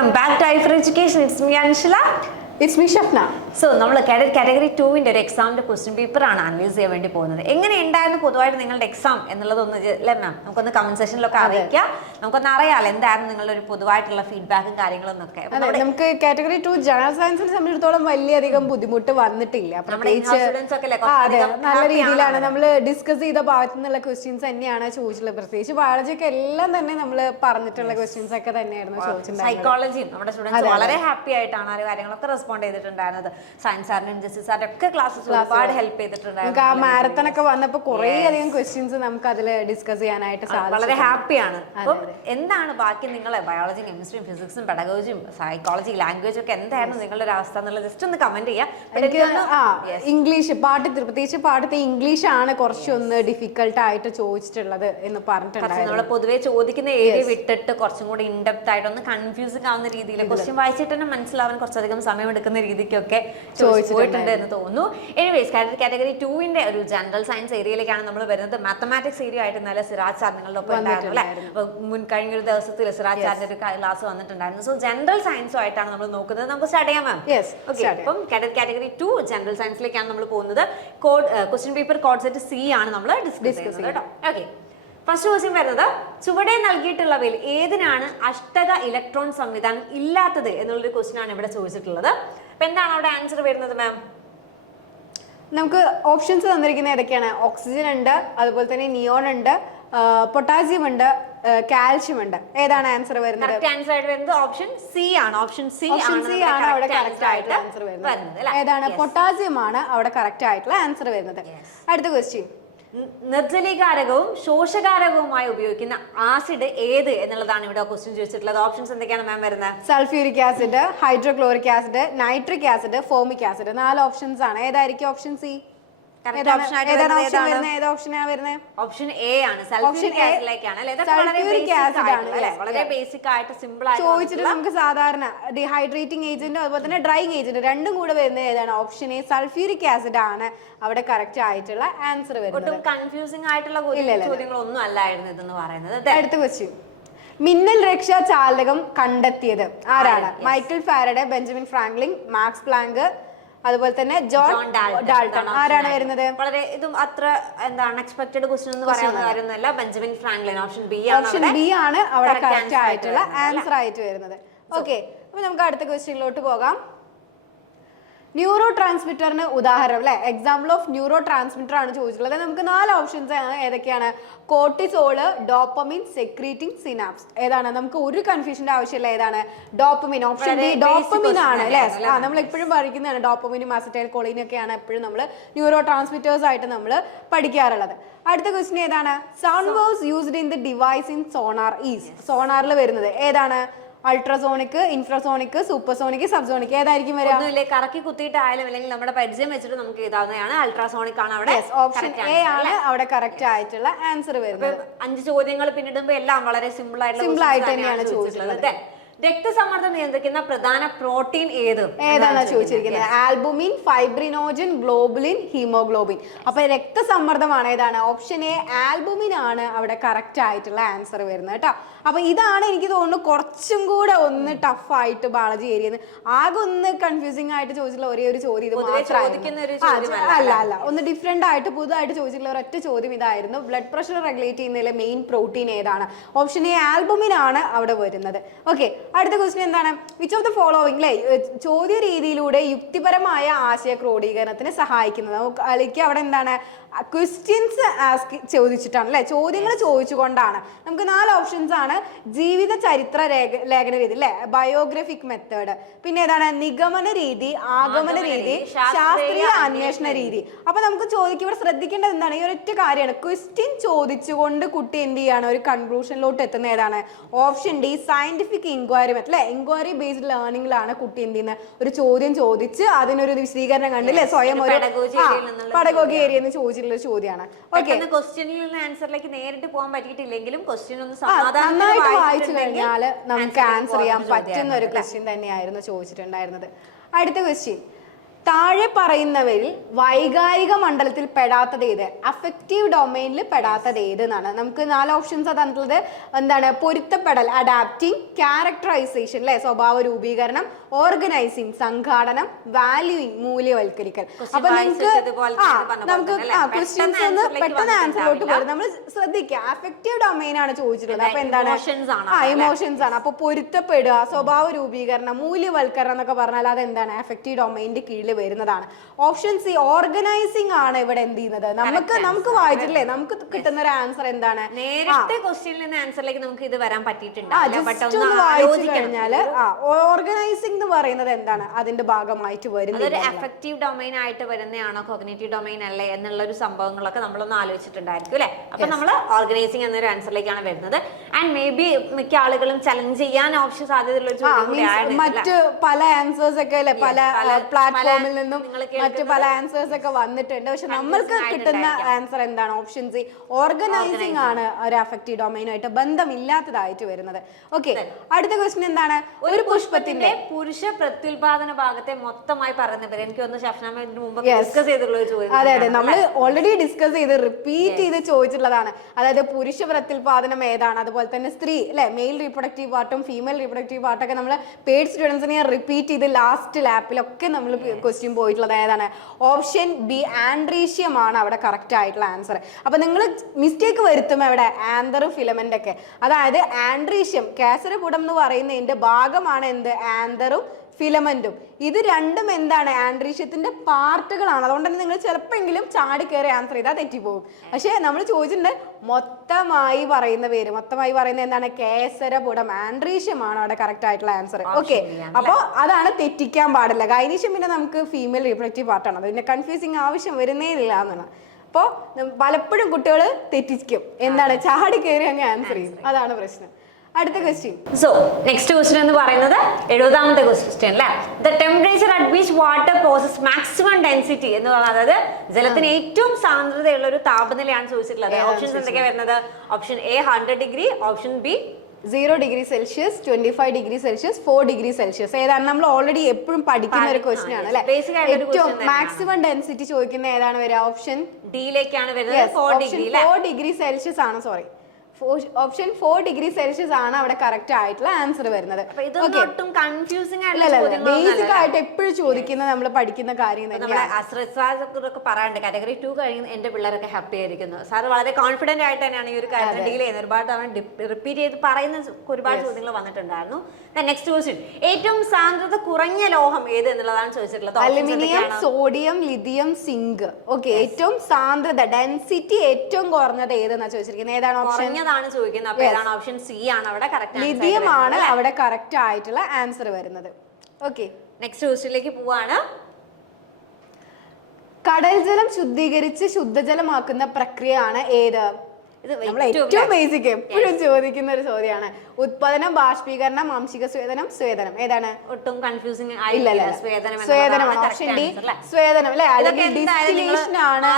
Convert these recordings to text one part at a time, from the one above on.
Welcome back to I for Education. It's me, Anshila. It's me Shafna so നമ്മൾ category ടൂവിന്റെ ഒരു എക്സാമിന്റെ question ആണ് അനലൈസ് ചെയ്യാൻ വേണ്ടി പോകുന്നത്. എങ്ങനെ ഉണ്ടായിരുന്നു പൊതുവായിട്ട് നിങ്ങളുടെ എക്സാം എന്നുള്ളതൊന്ന് അല്ലേ മാം നമുക്കൊന്ന് കമന്റ് സെഷനിലൊക്കെ അറിയിക്കാം. നമുക്കൊന്ന് അറിയാലോ എന്തായിരുന്നു നിങ്ങളുടെ ഒരു പൊതുവായിട്ടുള്ള ഫീഡ്ബാക്കും കാര്യങ്ങളും ഒക്കെ നമുക്ക് കാറ്റഗറി ടു ജനറൽ സയൻസിനെ സംബന്ധിച്ചിടത്തോളം വലിയധികം ബുദ്ധിമുട്ട് വന്നിട്ടില്ല. അതെ. നല്ല രീതിയിലാണ് നമ്മൾ ഡിസ്കസ് ചെയ്ത ഭാഗത്തു നിന്നുള്ള ക്വസ്റ്റ്യൻസ് തന്നെയാണ് ചോദിച്ചിട്ടുള്ളത്. പ്രത്യേകിച്ച് ബയോളജി ഒക്കെ എല്ലാം തന്നെ നമ്മൾ പറഞ്ഞിട്ടുള്ള ക്വസ്റ്റ്യൻസ് ഒക്കെ തന്നെയായിരുന്നു ചോദിച്ചിട്ടുണ്ടായിരുന്നത്. സൈക്കോളജിയും നമ്മുടെ സ്റ്റുഡൻസ് വളരെ ഹാപ്പി ആയിട്ടാണ് ആ കാര്യങ്ങളൊക്കെ റെസ്പോണ്ട് ചെയ്തിട്ടുണ്ടായിരുന്നത്. സയൻസ് സാറിനും ജസ്റ്റിസ് സാറിന്റെ ഒക്കെ ക്ലാസ്സസ് ഒരുപാട് ഹെൽപ്പ് ചെയ്തിട്ടുണ്ടായിരുന്നു. ആ മാരത്തൺ ഒക്കെ വന്നപ്പോ കുറേ അധികം ക്വസ്റ്റ്യൻസ് നമുക്ക് അതിൽ ഡിസ്കസ് ചെയ്യാനായിട്ട് വളരെ ഹാപ്പിയാണ് അപ്പം എന്താണ് ബാക്കി നിങ്ങളെ ബയോളജി കെമിസ്ട്രിയും ഫിസിക്സും പെഡഗോജിയും സൈക്കോളജി ലാംഗ്വേജ് ഒക്കെ എന്തായിരുന്നു നിങ്ങളുടെ ഒരു അവസ്ഥ എന്നുള്ളത് ജസ്റ്റ് ഒന്ന് കമന്റ് ചെയ്യാം. But എനിക്ക് എനിക്ക് തോന്നുന്നു- ആ ഇംഗ്ലീഷ് പാട്ട് പ്രത്യേകിച്ച് പാട്ടത്തെ ഇംഗ്ലീഷ് ആണ് കുറച്ചൊന്ന് ഡിഫിക്കൽട്ട് ആയിട്ട് ചോദിച്ചിട്ടുള്ളത് എന്ന് പറഞ്ഞിട്ടുണ്ട് നമ്മൾ പൊതുവേ ചോദിക്കുന്ന ഏരിയ വിട്ടിട്ട് കുറച്ചും കൂടി ഇൻഡെപ്ത് ആയിട്ട് ഒന്ന് കൺഫ്യൂസിംഗ് ആവുന്ന രീതിയിൽ ക്വസ്റ്റ്യൻ വായിച്ചിട്ട് തന്നെ മനസ്സിലാവാൻ കുറച്ചധികം സമയം എടുക്കുന്ന രീതിക്കൊക്കെ ചോദിച്ചിട്ടുണ്ട് എന്ന് തോന്നുന്നു. എനിവേസ് കാറ്റഗറി ടൂവിന്റെ ഒരു ജനറൽ സയൻസ് ഏരിയയിലേക്കാണ് നമ്മൾ വരുന്നത്. മാത്തമാറ്റിക്സ് ഏരിയ ആയിട്ട് നല്ല സിറാജ് സാർ നിങ്ങളുടെ ഒപ്പം ഉണ്ടായിരുന്നു അല്ലെ? മുൻ കഴിഞ്ഞ ഒരു ദിവസത്തിൽ സിറാജ് സാറിന്റെ ഒരു ക്ലാസ് വന്നിട്ടുണ്ടായിരുന്നു. സോ ജനറൽ സയൻസും ആയിട്ടാണ് നമ്മൾ നോക്കുന്നത്. നമുക്ക് സ്റ്റാർട്ട് ചെയ്യാം മാം ഓക്കെ അപ്പം കാറ്റഗറി ടു ജനറൽ സയൻസിലേക്കാണ് നമ്മൾ പോകുന്നത്. Code question paper code set C ആണ് നമ്മൾ ഡിസ്കസ് ചെയ്യുന്നത് കേട്ടോ? ഓക്കെ ഫസ്റ്റ് ക്വസ്റ്റ്യൻ വരുന്നത് ചുവടെ നൽകിയിട്ടുള്ളവയിൽ ഏതിനാണ് അഷ്ടക ഇലക്ട്രോൺ സംവിധാനം ഇല്ലാത്തത് എന്നുള്ളൊരു ക്വസ്റ്റ്യൻ ആണ് ഇവിടെ ചോദിച്ചിട്ടുള്ളത്. അപ്പൊ എന്താണ് അവിടെ ആൻസർ വരുന്നത് മാം നമുക്ക് ഓപ്ഷൻസ് തന്നിരിക്കുന്ന ഏതൊക്കെയാണ്? ഓക്സിജൻ ഉണ്ട് അതുപോലെ തന്നെ നിയോൺ ഉണ്ട് പൊട്ടാസ്യം ഉണ്ട് കാൽഷ്യം ഉണ്ട്. ഏതാണ് ആൻസർ വരുന്നത്? ആൻസർ ആയിട്ട് വരുന്നത് ഓപ്ഷൻ സി ആണ്. ഓപ്ഷൻ സി ഓപ്ഷൻ സി ആണ് അവിടെ കറക്റ്റ് ആയിട്ടുള്ള ആയിട്ട് ആൻസർ വരുന്നത്? ഏതാണ്. പൊട്ടാസ്യം ആണ് അവിടെ കറക്റ്റ് ആയിട്ടുള്ള ആൻസർ വരുന്നത്. അടുത്ത ക്വസ്റ്റ്യൻ നിർജലീകാരകവും ശോഷകാരകവുമായി ഉപയോഗിക്കുന്ന ആസിഡ് ഏത് എന്നുള്ളതാണ് ഇവിടെ ക്വസ്റ്റ്യൻ ചോദിച്ചിട്ടുള്ളത്. ഓപ്ഷൻസ് എന്തൊക്കെയാണ് മാം വരുന്നത്? Sulphuric acid hydrochloric acid nitric acid formic acid നാല് ഓപ്ഷൻസ് ആണ്. ഏതായിരിക്കും ഓപ്ഷൻ സി ഓപ്ഷൻ? എ ആണ്. സൾഫ്യൂരിക്. ആസിഡിലേക്കാണ് വളരെ ബേസിക് ആയിട്ട് സിമ്പിൾ ആയിട്ട് ചോദിച്ചിട്ട് നമുക്ക് സാധാരണ ഡിഹൈഡ്രേറ്റിംഗ് ഏജന്റും അതുപോലെ തന്നെ ഡ്രൈങ് ഏജന്റ് രണ്ടും കൂടെ വരുന്നത് ഏതാണ്? ഓപ്ഷൻ എ സൾഫ്യൂരിക് ആസിഡ് ആണ് അവിടെ കറക്റ്റ് ആയിട്ടുള്ള ആൻസർ വരുന്നത്. ഒട്ടും കൺഫ്യൂസിംഗ് ആയിട്ടുള്ള. ചോദ്യങ്ങളൊന്നും അല്ലായിരുന്നു ഇതെന്ന് പറയുന്നത്. അടുത്ത ക്വസ്റ്റ്യൻ മിന്നൽ രക്ഷാ ചാലകം കണ്ടെത്തിയത് ആരാണ്? Michael Faraday Benjamin Franklin Max Planck അതുപോലെ തന്നെ ജോൺ. ഡാൾട്ടൺ ആരാണ് വരുന്നത്? വളരെ ഇതും അത്ര എന്താണ് അൺഎക്സ്പെക്ടഡ് ക്വസ്റ്റ്യൻ എന്ന് പറയാവുന്ന കാര്യമൊന്നുമല്ല. ബെഞ്ചമിൻ ഫ്രാങ്ക്ലിൻ ഓപ്ഷൻ ബി ആണ് ഓപ്ഷൻ ബി ആണ്. അവിടെ കറക്റ്റ് ആയിട്ടുള്ള ആൻസർ ആയിട്ട് വരുന്നത്. ഓക്കെ അപ്പൊ നമുക്ക് അടുത്ത ക്വസ്റ്റ്യനിലോട്ട് പോകാം. ന്യൂറോ ട്രാൻസ്മിറ്ററിന് ഉദാഹരണം അല്ലെ എക്സാമ്പിൾ ഓഫ് ന്യൂറോ ട്രാൻസ്മിറ്റർ ആണ് ചോദിച്ചിട്ടുള്ളത്. നമുക്ക് നാല് ഓപ്ഷൻസ് ആണ്. ഏതൊക്കെയാണ്? കോർട്ടിസോൾ ഡോപ്പമിൻ സെക്രീറ്റിംഗ് സിനാപ്സ് ഏതാണ്? നമുക്ക് ഒരു കൺഫ്യൂഷന്റെ ആവശ്യമില്ല. ഏതാണ്? Dopamine option D B dopamine ആണ് അല്ലെ ആ നമ്മൾ എപ്പോഴും പഠിക്കുന്നതാണ് ഡോപ്പമിനും അസറ്റൈൽ കൊളീനും ഒക്കെയാണ് എപ്പോഴും നമ്മൾ ന്യൂറോ ട്രാൻസ്മിറ്റേഴ്സ് ആയിട്ട് നമ്മൾ പഠിക്കാറുള്ളത്. അടുത്ത ക്വസ്റ്റ്യൻ ഏതാണ്? Sound waves used in the device in sonar is സോണാറിൽ വരുന്നത്. ഏതാണ്? അൾട്രാസോണിക് ഇൻഫ്രാസോണിക് സൂപ്പർസോണിക് സബ്സോണിക് ഏതായിരിക്കും വരിക? കറക്കി കുത്തിയിട്ടായാലും അല്ലെങ്കിൽ നമ്മുടെ പരിചയം വെച്ചിട്ട് നമുക്ക് എഴുതാവുന്നതാണ്. അൾട്രാസോണിക് ആണ് അവിടെ ഓപ്ഷൻ എ ആണ്? അവിടെ കറക്റ്റ് ആയിട്ടുള്ള ആൻസർ വരുന്നത്. അഞ്ച് ചോദ്യങ്ങൾ പിന്നിടുമ്പോൾ എല്ലാം വളരെ സിമ്പിൾ ആയിട്ടുള്ള സിമ്പിൾ ആയിട്ട് തന്നെയാണ് ചോദിച്ചിട്ടുള്ളത്. രക്തസമ്മർദ്ദം നിയന്ത്രിക്കുന്ന പ്രധാന പ്രോട്ടീൻ ഏത്? ഏതാണ് ചോദിച്ചിരിക്കുന്നത്? Albumin fibrinogen globulin haemoglobin. അപ്പൊ രക്തസമ്മർദ്ദമാണ് ഏതാണ്? ഓപ്ഷൻ എ ആൽബുമിൻ ആണ് അവിടെ കറക്റ്റ് ആയിട്ടുള്ള ആൻസർ വരുന്നത് കേട്ടോ. അപ്പൊ ഇതാണ് എനിക്ക് തോന്നുന്നു കുറച്ചും കൂടെ ഒന്ന് ടഫ് ആയിട്ട് ബയോളജി ഏരിയ ആകെ ഒന്ന് കൺഫ്യൂസിംഗ് ആയിട്ട് ചോദിച്ചിട്ടുള്ള ഒരേ ഒരു ചോദ്യം ഇത് മാത്രമായിരുന്നു. അല്ല. അല്ല ഒന്ന് ഡിഫറെന്റ് ആയിട്ട് പുതുതായിട്ട് ചോദിച്ചിട്ടുള്ള ഒരൊറ്റ ചോദ്യം ഇതായിരുന്നു. ബ്ലഡ് പ്രഷർ റെഗുലേറ്റ് ചെയ്യുന്നതിലെ മെയിൻ പ്രോട്ടീൻ ഏതാണ്? ഓപ്ഷൻ എ ആൽബുമിൻ ആണ് അവിടെ വരുന്നത്. ഓക്കെ അടുത്ത ക്വസ്റ്റ്യൻ എന്താണ്? വിച്ച് ഓഫ് ദ ഫോളോവിംഗ് അല്ലേ ചോദ്യ രീതിയിലൂടെ യുക്തിപരമായ ആശയ ക്രോഡീകരണത്തിന് സഹായിക്കുന്നത്. നമുക്ക് കളിക്ക് അവിടെ എന്താണ്? ക്വസ്റ്റ്യൻസ് ആസ്ക് ചോദിച്ചിട്ടാണ് അല്ലെ ചോദ്യങ്ങൾ ചോദിച്ചുകൊണ്ടാണ്. നമുക്ക് നാല് ഓപ്ഷൻസ് ആണ്. ജീവിത ചരിത്ര രേഖ ലേഖന രീതി അല്ലെ ബയോഗ്രഫിക് മെത്തേഡ് പിന്നെ ഏതാണ്? നിഗമന രീതി ആഗമന രീതി ശാസ്ത്രീയ അന്വേഷണ രീതി. അപ്പൊ നമുക്ക് ചോദിക്കുക ഇവിടെ ശ്രദ്ധിക്കേണ്ടത് എന്താണ്? ഈ ഒരൊറ്റ കാര്യമാണ്. ക്വസ്റ്റ്യൻ ചോദിച്ചുകൊണ്ട് കുട്ടി എന്ത് ചെയ്യാണ്? ഒരു കൺക്ലൂഷനിലോട്ട് എത്തുന്ന ഏതാണ്? Option D scientific inquiry method അല്ലെ? എൻക്വയറി ബേസ്ഡ് ലേണിംഗിലാണ് കുട്ടി എന്ത് ചെയ്യുന്നത് ഒരു ചോദ്യം ചോദിച്ച് അതിനൊരു വിശദീകരണം കണ്ടില്ലേ? സ്വയം ഒരു പടകോഗി ഏരിയ എന്ന് ചോദിച്ചിട്ടുള്ള ഒരു ചോദ്യമാണ്. ഓക്കെ ആൻസറിലേക്ക് നേരിട്ട് പോകാൻ പറ്റിയിട്ടില്ലെങ്കിലും ക്വസ്റ്റ്യൻ ഒന്ന് നന്നായിട്ട് വായിച്ചു കഴിഞ്ഞാൽ നമുക്ക് ആൻസർ ചെയ്യാൻ പറ്റുന്ന ഒരു ക്വസ്റ്റ്യൻ തന്നെയായിരുന്നു ചോദിച്ചിട്ടുണ്ടായിരുന്നത്. അടുത്ത ക്വസ്റ്റ്യൻ താഴെ പറയുന്നവരിൽ വൈകാരിക മണ്ഡലത്തിൽ പെടാത്തത് ഏത്? അഫക്റ്റീവ് ഡൊമൈനിൽ പെടാത്തത് ഏത് എന്നാണ് നമുക്ക് നാല് ഓപ്ഷൻസ് തന്നിട്ടുള്ളത്. എന്താണ്? പൊരുത്തപ്പെടൽ അഡാപ്റ്റിംഗ് ക്യാരക്ടറൈസേഷൻ അല്ലെ സ്വഭാവ രൂപീകരണം ഓർഗനൈസിങ് സംഘാടനം വാല്യൂയിങ് മൂല്യവൽക്കരിക്കൽ. അപ്പൊ നിങ്ങൾക്ക് ആ നമുക്ക്? ക്വസ്റ്റ്യൻസ് ഒന്ന് പെട്ടെന്ന് ആൻസറിലോട്ട്. പോകും നമ്മൾ ശ്രദ്ധിക്കുക. അഫക്റ്റീവ് ഡൊമൈൻ ആണ് ചോദിച്ചിട്ടുള്ളത്. അപ്പൊ എന്താണ്? എമോഷൻസ് ആണ് ആ? ഇമോഷൻസ് ആണ്. അപ്പൊ പൊരുത്തപ്പെടുക സ്വഭാവ രൂപീകരണം മൂല്യവൽക്കരണം എന്നൊക്കെ പറഞ്ഞാൽ അത് എന്താണ് അഫക്റ്റീവ് ഡൊമൈനിന്റെ കീഴിൽ വരുന്നതാണ്. ഓപ്ഷൻ സി ഓർഗനൈസിംഗ് ആണ് ഇവിടെ എന്ത് ചെയ്യുന്നത്. നമുക്ക് നമുക്ക് വായിച്ചിട്ടില്ലേ? നമുക്ക് കിട്ടുന്ന ഒരു ആൻസർ എന്താണ്? നേരത്തെ ക്വസ്റ്റ്യനിൽ നിന്ന് ആൻസറിലേക്ക് നമുക്ക് ഇത് വരാൻ പറ്റിയിട്ടുണ്ട്. വായിച്ചു കഴിഞ്ഞാൽ ഓർഗനൈസിംഗ് എന്ന് പറയുന്നത് എന്താണ്? അതിന്റെ ഭാഗമായിട്ട് വരുന്നത് വരുന്നത് എഫക്റ്റീവ് ഡൊമൈൻ ആയിട്ട് വരുന്നതാണോ? കോഗ്നേറ്റീവ് ഡൊമൈൻ അല്ലേ? എന്നുള്ള ഒരു സംഭവങ്ങളൊക്കെ നമ്മളൊന്ന് ആലോചിച്ചിട്ടുണ്ടായിരിക്കും അല്ലെ? അപ്പൊ നമ്മൾ ഓർഗനൈസിങ് എന്നൊരു ആൻസറിലേക്കാണ് വരുന്നത്. ആൻഡ് മേ ബി മിക്ക ആളുകളും ചലഞ്ച് ചെയ്യാൻ ഓപ്ഷൻ സാധ്യതയുള്ള ഒരു മറ്റ് പല ആൻസേഴ്സ് ഒക്കെ അല്ലെ? പല പല- പ്ലാറ്റ്ഫോമിൽ നിന്നും മറ്റു പല ആൻസേഴ്സ് ഒക്കെ വന്നിട്ടുണ്ട്. പക്ഷെ നമ്മൾക്ക് കിട്ടുന്ന ആൻസർ എന്താണ്? ഓപ്ഷൻ സി ഓർഗനൈസിംഗ് ആണ് ഒരു അഫക്റ്റീവ് ഡൊമൈനുമായിട്ട് ബന്ധമില്ലാത്തതായിട്ട് വരുന്നത്. ഓക്കെ അടുത്ത ക്വസ്റ്റ്യൻ എന്താണ്? ഒരു പുഷ്പത്തിന്റെ പുരുഷ പ്രത്യുൽപാദന ഭാഗത്തെ മൊത്തമായി പറയുന്നത് പേര് എനിക്ക് ഒന്ന് ഷഫ്നാമ മുമ്പ് ഡിസ്കസ് ചെയ്തിട്ടുള്ള ചോദ്യം അതെ അതെ. നമ്മൾ ഓൾറെഡി ഡിസ്കസ് ചെയ്ത് റിപ്പീറ്റ് ചെയ്ത് ചോദിച്ചിട്ടുള്ളതാണ്. അതായത് പുരുഷ പ്രത്യുൽപാദനം ഏതാണ്? അതുപോലെ തന്നെ സ്ത്രീ അല്ലെ? മെയിൽ റീപ്രൊഡക്റ്റീവ് പാർട്ടും ഫീമെയിൽ റീപ്രൊഡക്റ്റീവ് പാർട്ടൊക്കെ നമ്മൾ പേഡ് സ്റ്റുഡൻസിനെ റിപ്പീറ്റ് ചെയ്ത് ലാസ്റ്റ് ലാപ്പിലൊക്കെ നമ്മൾ ക്വസ്റ്റ്യൻ പോയിട്ടുള്ളത് ഏതാണ്? ഓപ്ഷൻ ബി ആൻഡ്രീഷ്യം ആണ് അവിടെ കറക്റ്റ് ആയിട്ടുള്ള ആൻസർ അപ്പൊ നിങ്ങൾ മിസ്റ്റേക്ക് വരുത്തും അവിടെ ആന്തറും ഫിലമെന്റ് ഒക്കെ. അതായത് ആൻഡ്രീഷ്യം കാസരകുടം എന്ന് പറയുന്നതിന്റെ ഭാഗമാണ് എന്ത്? ആന്തറും ഫിലമെന്റും. ഇത് രണ്ടും എന്താണ്? ആൻഡ്രീഷ്യത്തിന്റെ പാർട്ടുകളാണ്. അതുകൊണ്ട് തന്നെ നിങ്ങൾ ചിലപ്പോഴെങ്കിലും ചാടി കയറി ആൻസർ ചെയ്താൽ തെറ്റിപ്പോകും പക്ഷേ നമ്മൾ ചോദിച്ചിട്ടുണ്ട് മൊത്തമായി പറയുന്ന പേര്. മൊത്തമായി പറയുന്ന എന്താണ്? കേസരപുടം ആൻഡ്രീഷ്യമാണ് അവിടെ കറക്റ്റ് ആയിട്ടുള്ള ആൻസർ. ഓക്കെ. അപ്പോൾ അതാണ് തെറ്റിക്കാൻ പാടില്ല. ഗൈനീഷ്യം പിന്നെ നമുക്ക് ഫീമെയിൽ റീപ്രൊഡക്റ്റീവ് പാർട്ടാണ് അത് പിന്നെ കൺഫ്യൂസിങ് ആവശ്യം വരുന്നേ ഇല്ല എന്നാണ്. അപ്പോൾ പലപ്പോഴും കുട്ടികൾ തെറ്റിക്കും. എന്താണ്? ചാടി കയറി അങ്ങ് ആൻസർ ചെയ്യും. അതാണ് പ്രശ്നം. അടുത്ത ക്വസ്റ്റ്യൻ സോ നെക്സ്റ്റ് ക്വസ്റ്റ്യൻ എന്ന് പറയുന്നത് എഴുപതാമത്തെ ക്വസ്റ്റ്യൻ അല്ലേ the temperature at which water process maximum density എന്ന് പറയുന്നത് അതായത് ജലത്തിന് ഏറ്റവും സാന്ദ്രതയുള്ള ഒരു താപനിലയാണ് ചോദിച്ചിട്ടുള്ളത്. ഓപ്ഷൻസ് എന്തൊക്കെയാണ് വരുന്നത്? Option A hundred degree option B zero degree Celsius twenty five degree Celsius four degree Celsius ഏതാണ്? നമ്മൾ ഓൾറെഡി എപ്പോഴും പഠിക്കുന്ന ഒരു ക്വസ്റ്റ്യൻ ആണ്. അല്ലെ? ഏറ്റവും. മാക്സിമം ഡെൻസിറ്റി ചോദിക്കുന്ന ഏതാണ് വരിക? ഓപ്ഷൻ ഡിയിലേക്കാണ് വരുന്നത്. ഫോർ ഡിഗ്രി സെൽഷ്യസ് ആണ് sorry option four degree Celsius ആണ് അവിടെ കറക്റ്റ് ആയിട്ടുള്ള ആൻസർ വരുന്നത്. കൺഫ്യൂസിംഗ് ബേസിക് ആയിട്ട് എപ്പോഴും ചോദിക്കുന്ന നമ്മൾ പഠിക്കുന്ന കാര്യം പറയാറുണ്ട്. കാറ്റഗറി ടു കഴിയുന്ന എന്റെ പിള്ളേരൊക്കെ ഹാപ്പി ആയിരിക്കുന്നു. സാർ വളരെ കോൺഫിഡന്റ് ആയിട്ട് തന്നെയാണ് ഈ ഒരു കാര്യം. ഡീൽ ചെയ്യുന്നത് ഒരുപാട് തവണ റിപ്പീറ്റ് ചെയ്ത് പറയുന്ന ഒരുപാട് ചോദ്യങ്ങൾ വന്നിട്ടുണ്ടായിരുന്നു. നെക്സ്റ്റ് ക്വസ്റ്റ്യൻ ഏറ്റവും സാന്ദ്രത കുറഞ്ഞ ലോഹം ഏത് എന്നുള്ളതാണ് ചോദിച്ചിട്ടുള്ളത്. Aluminium sodium lithium zinc okay ഏറ്റവും സാന്ദ്രത ഡെൻസിറ്റി ഏറ്റവും കുറഞ്ഞത് ഏതെന്നാ ചോദിച്ചിരിക്കുന്നത്? ഏതാണ് ഓപ്ഷൻ കുറഞ്ഞതാണ് ചോദിക്കുന്നത്. അപ്പൊ ഏതാണ് ഓപ്ഷൻ സി ആണ് അവിടെ കറക്റ്റ് ലിഥിയം ആണ് അവിടെ കറക്റ്റ് ആയിട്ടുള്ള ആൻസർ വരുന്നത്. ഓക്കെ നെക്സ്റ്റ് ക്വസ്റ്റ്യനിലേക്ക് പോവാണ്. കടൽ ജലം ശുദ്ധീകരിച്ച് ശുദ്ധജലമാക്കുന്ന പ്രക്രിയയാണ് ഏത്? ഇത് നമ്മൾ ഏറ്റവും ബേസിക് എപ്പോഴും ചോദിക്കുന്ന ഒരു ചോദ്യമാണ്. ഉത്പാദനം ബാഷ്പീകരണം ആംശിക സ്വേദനം സ്വേദനം. ഏതാണ്? ഒട്ടും കൺഫ്യൂസിംഗ് സ്വേദനം സ്വേദനമാണ് ഓപ്ഷൻ ഡി സ്വേദനം അല്ലെ? അല്ലെങ്കിൽ ഡിസ്റ്റിലേഷൻ ആണ്.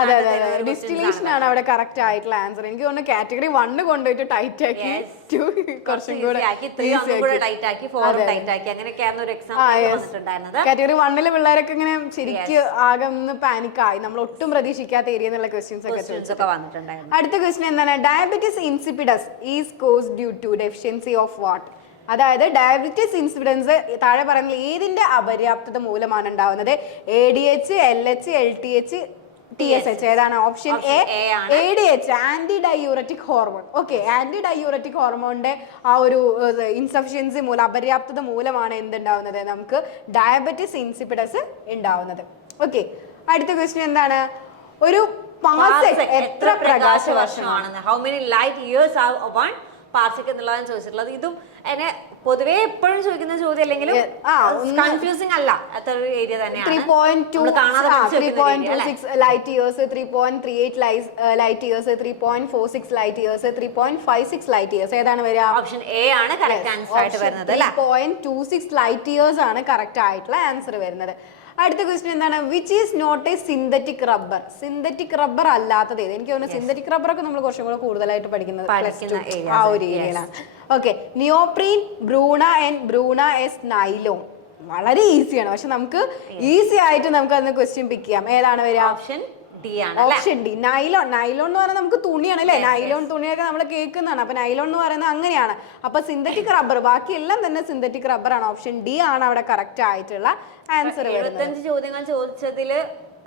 അതെ അതെ ഡിസ്റ്റിലേഷൻ ആണ് അവിടെ കറക്റ്റ് ആയിട്ടുള്ള ആൻസർ എനിക്ക് തോന്നുന്നു കാറ്റഗറി വണ്ണ് കൊണ്ടുപോയിട്ട് ടൈറ്റ് ആക്കി. ടു കുറച്ചും കൂടെ കാറ്റഗറി വണ്ണിലെ പിള്ളേരൊക്കെ ഇങ്ങനെ ശരിക്കും ആകെ ഒന്ന് പാനിക് ആയി. നമ്മൾ ഒട്ടും പ്രതീക്ഷിക്കാത്ത ഏരിയ എന്നുള്ള ക്വസ്റ്റ്യൻസ് ഒക്കെ അടുത്ത ക്വസ്റ്റ്യൻ എന്താണ്? Diabetes insipidus is caused due to deficiency of what അതായത് ഡയബറ്റിസ് ഇൻസിഡൻസ് താഴെ പറയുന്ന ഏതിന്റെ അപര്യാപ്തത മൂലമാണ് ഉണ്ടാവുന്നത് A D H L H L T H T S H ഏതാണ്? Option A A D H anti diuretic hormone okay anti diuretic ഹോർമോണിന്റെ ആ ഒരു ഇൻസഫിഷ്യൻസി മൂലം അപര്യാപ്തത മൂലമാണ് എന്തുണ്ടാവുന്നത്? നമുക്ക് ഡയബറ്റിസ് ഇൻസിപിഡസ് ഉണ്ടാവുന്നത്. ഓക്കെ അടുത്ത ക്വസ്റ്റ്യൻ എന്താണ്? ഒരു എത്ര പ്രകാശ വർഷമാണ്? How many light years are one parsec എന്നുള്ളതാണ് ചോദിച്ചിട്ടുള്ളത്. ഇതും എന്നെ പൊതുവേ എപ്പോഴും ചോദിക്കുന്ന ചോദ്യം അല്ലെങ്കിലും കൺഫ്യൂസിംഗ് അല്ല. അത്ര ഏരിയ തന്നെയാണ്. Light years three point three eight light years three point four six light years three point five six light years ഏതാണ് വരിക? ഓപ്ഷൻ എ ആണ് കറക്റ്റ് ആൻസർ ആയിട്ട് വരുന്നത് point two six light years ആണ് correct ആയിട്ടുള്ള answer വരുന്നത്. അടുത്ത question എന്താണ്? Which is not a synthetic rubber synthetic rubber അല്ലാത്തത് ഏത്? എനിക്ക് തോന്നുന്നു സിന്തറ്റിക് റബ്ബർ ഒക്കെ നമ്മൾ കുറച്ചും കൂടെ കൂടുതലായിട്ട് പഠിക്കുന്നത് ആ ഒരു. ഏരിയയിലാണ് okay neoprene buna and buna S nylon വളരെ ഈസിയാണ് പക്ഷെ നമുക്ക് ഈസി ആയിട്ട് നമുക്ക് അതിന് ക്വസ്റ്റ്യൻ പിക്ക് ചെയ്യാം. ഏതാണ് വരിക? ഓപ്ഷൻ ഡി ആണ് ഓപ്ഷൻ ഡി. നൈലോൺ. നൈലോൺ എന്ന് പറഞ്ഞാൽ നമുക്ക് തുണിയാണ് അല്ലേ? നൈലോൺ തുണിയൊക്കെ നമ്മൾ കേൾക്കുന്നതാണ്. അപ്പൊ നൈലോൺ എന്ന് പറയുന്നത് അങ്ങനെയാണ്. അപ്പൊ സിന്തറ്റിക് റബ്ബർ ബാക്കി എല്ലാം തന്നെ സിന്തറ്റിക് റബ്ബർ ആണ്. ഓപ്ഷൻ ഡി ആണ് അവിടെ കറക്റ്റ് ആയിട്ടുള്ള ആൻസർ എഴുപത്തഞ്ച് ചോദ്യങ്ങൾ ചോദിച്ചതിൽ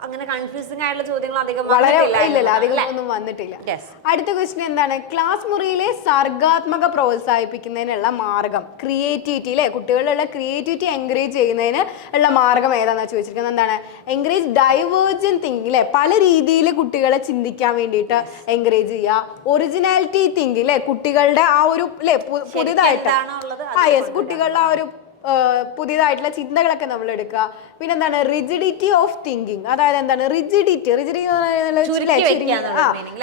അങ്ങനെ കൺഫ്യൂസിംഗ് ആയിട്ടുള്ള ചോദ്യങ്ങൾ അധികം വളരെ വന്നിട്ടില്ല ഇല്ലല്ല അധികം ഒന്നും വന്നിട്ടില്ല. അടുത്ത ക്വസ്റ്റ്യൻ എന്താണ്? ക്ലാസ് മുറിയിലെ സർഗാത്മക പ്രോത്സാഹിപ്പിക്കുന്നതിനുള്ള മാർഗം ക്രിയേറ്റിവിറ്റി അല്ലെ കുട്ടികളിലുള്ള ക്രിയേറ്റിവിറ്റി എൻകറേജ് ചെയ്യുന്നതിന് ഉള്ള മാർഗം ഏതാണെന്ന് ചോദിച്ചിരിക്കുന്നത്? എന്താണ്? എൻകറേജ് ഡൈവേർജൻ തിങ്ക് അല്ലെ പല രീതിയിൽ കുട്ടികളെ ചിന്തിക്കാൻ വേണ്ടിയിട്ട് എൻകറേജ് ചെയ്യുക. ഒറിജിനാലിറ്റി തിങ്ക് അല്ലെ കുട്ടികളുടെ ആ ഒരു അല്ലെ പുതിയതായിട്ട്. ആ യെസ് കുട്ടികളുടെ ആ ഒരു പുതിയതായിട്ടുള്ള ചിന്തകളൊക്കെ നമ്മൾ എടുക്കുക പിന്നെ എന്താണ്? റിജിഡിറ്റി ഓഫ് തിങ്കിങ് അതായത് എന്താണ് റിജിഡിറ്റി റിജിഡിറ്റി?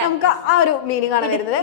നമുക്ക് ആ ഒരു മീനിങ് ആണ് വരുന്നത്.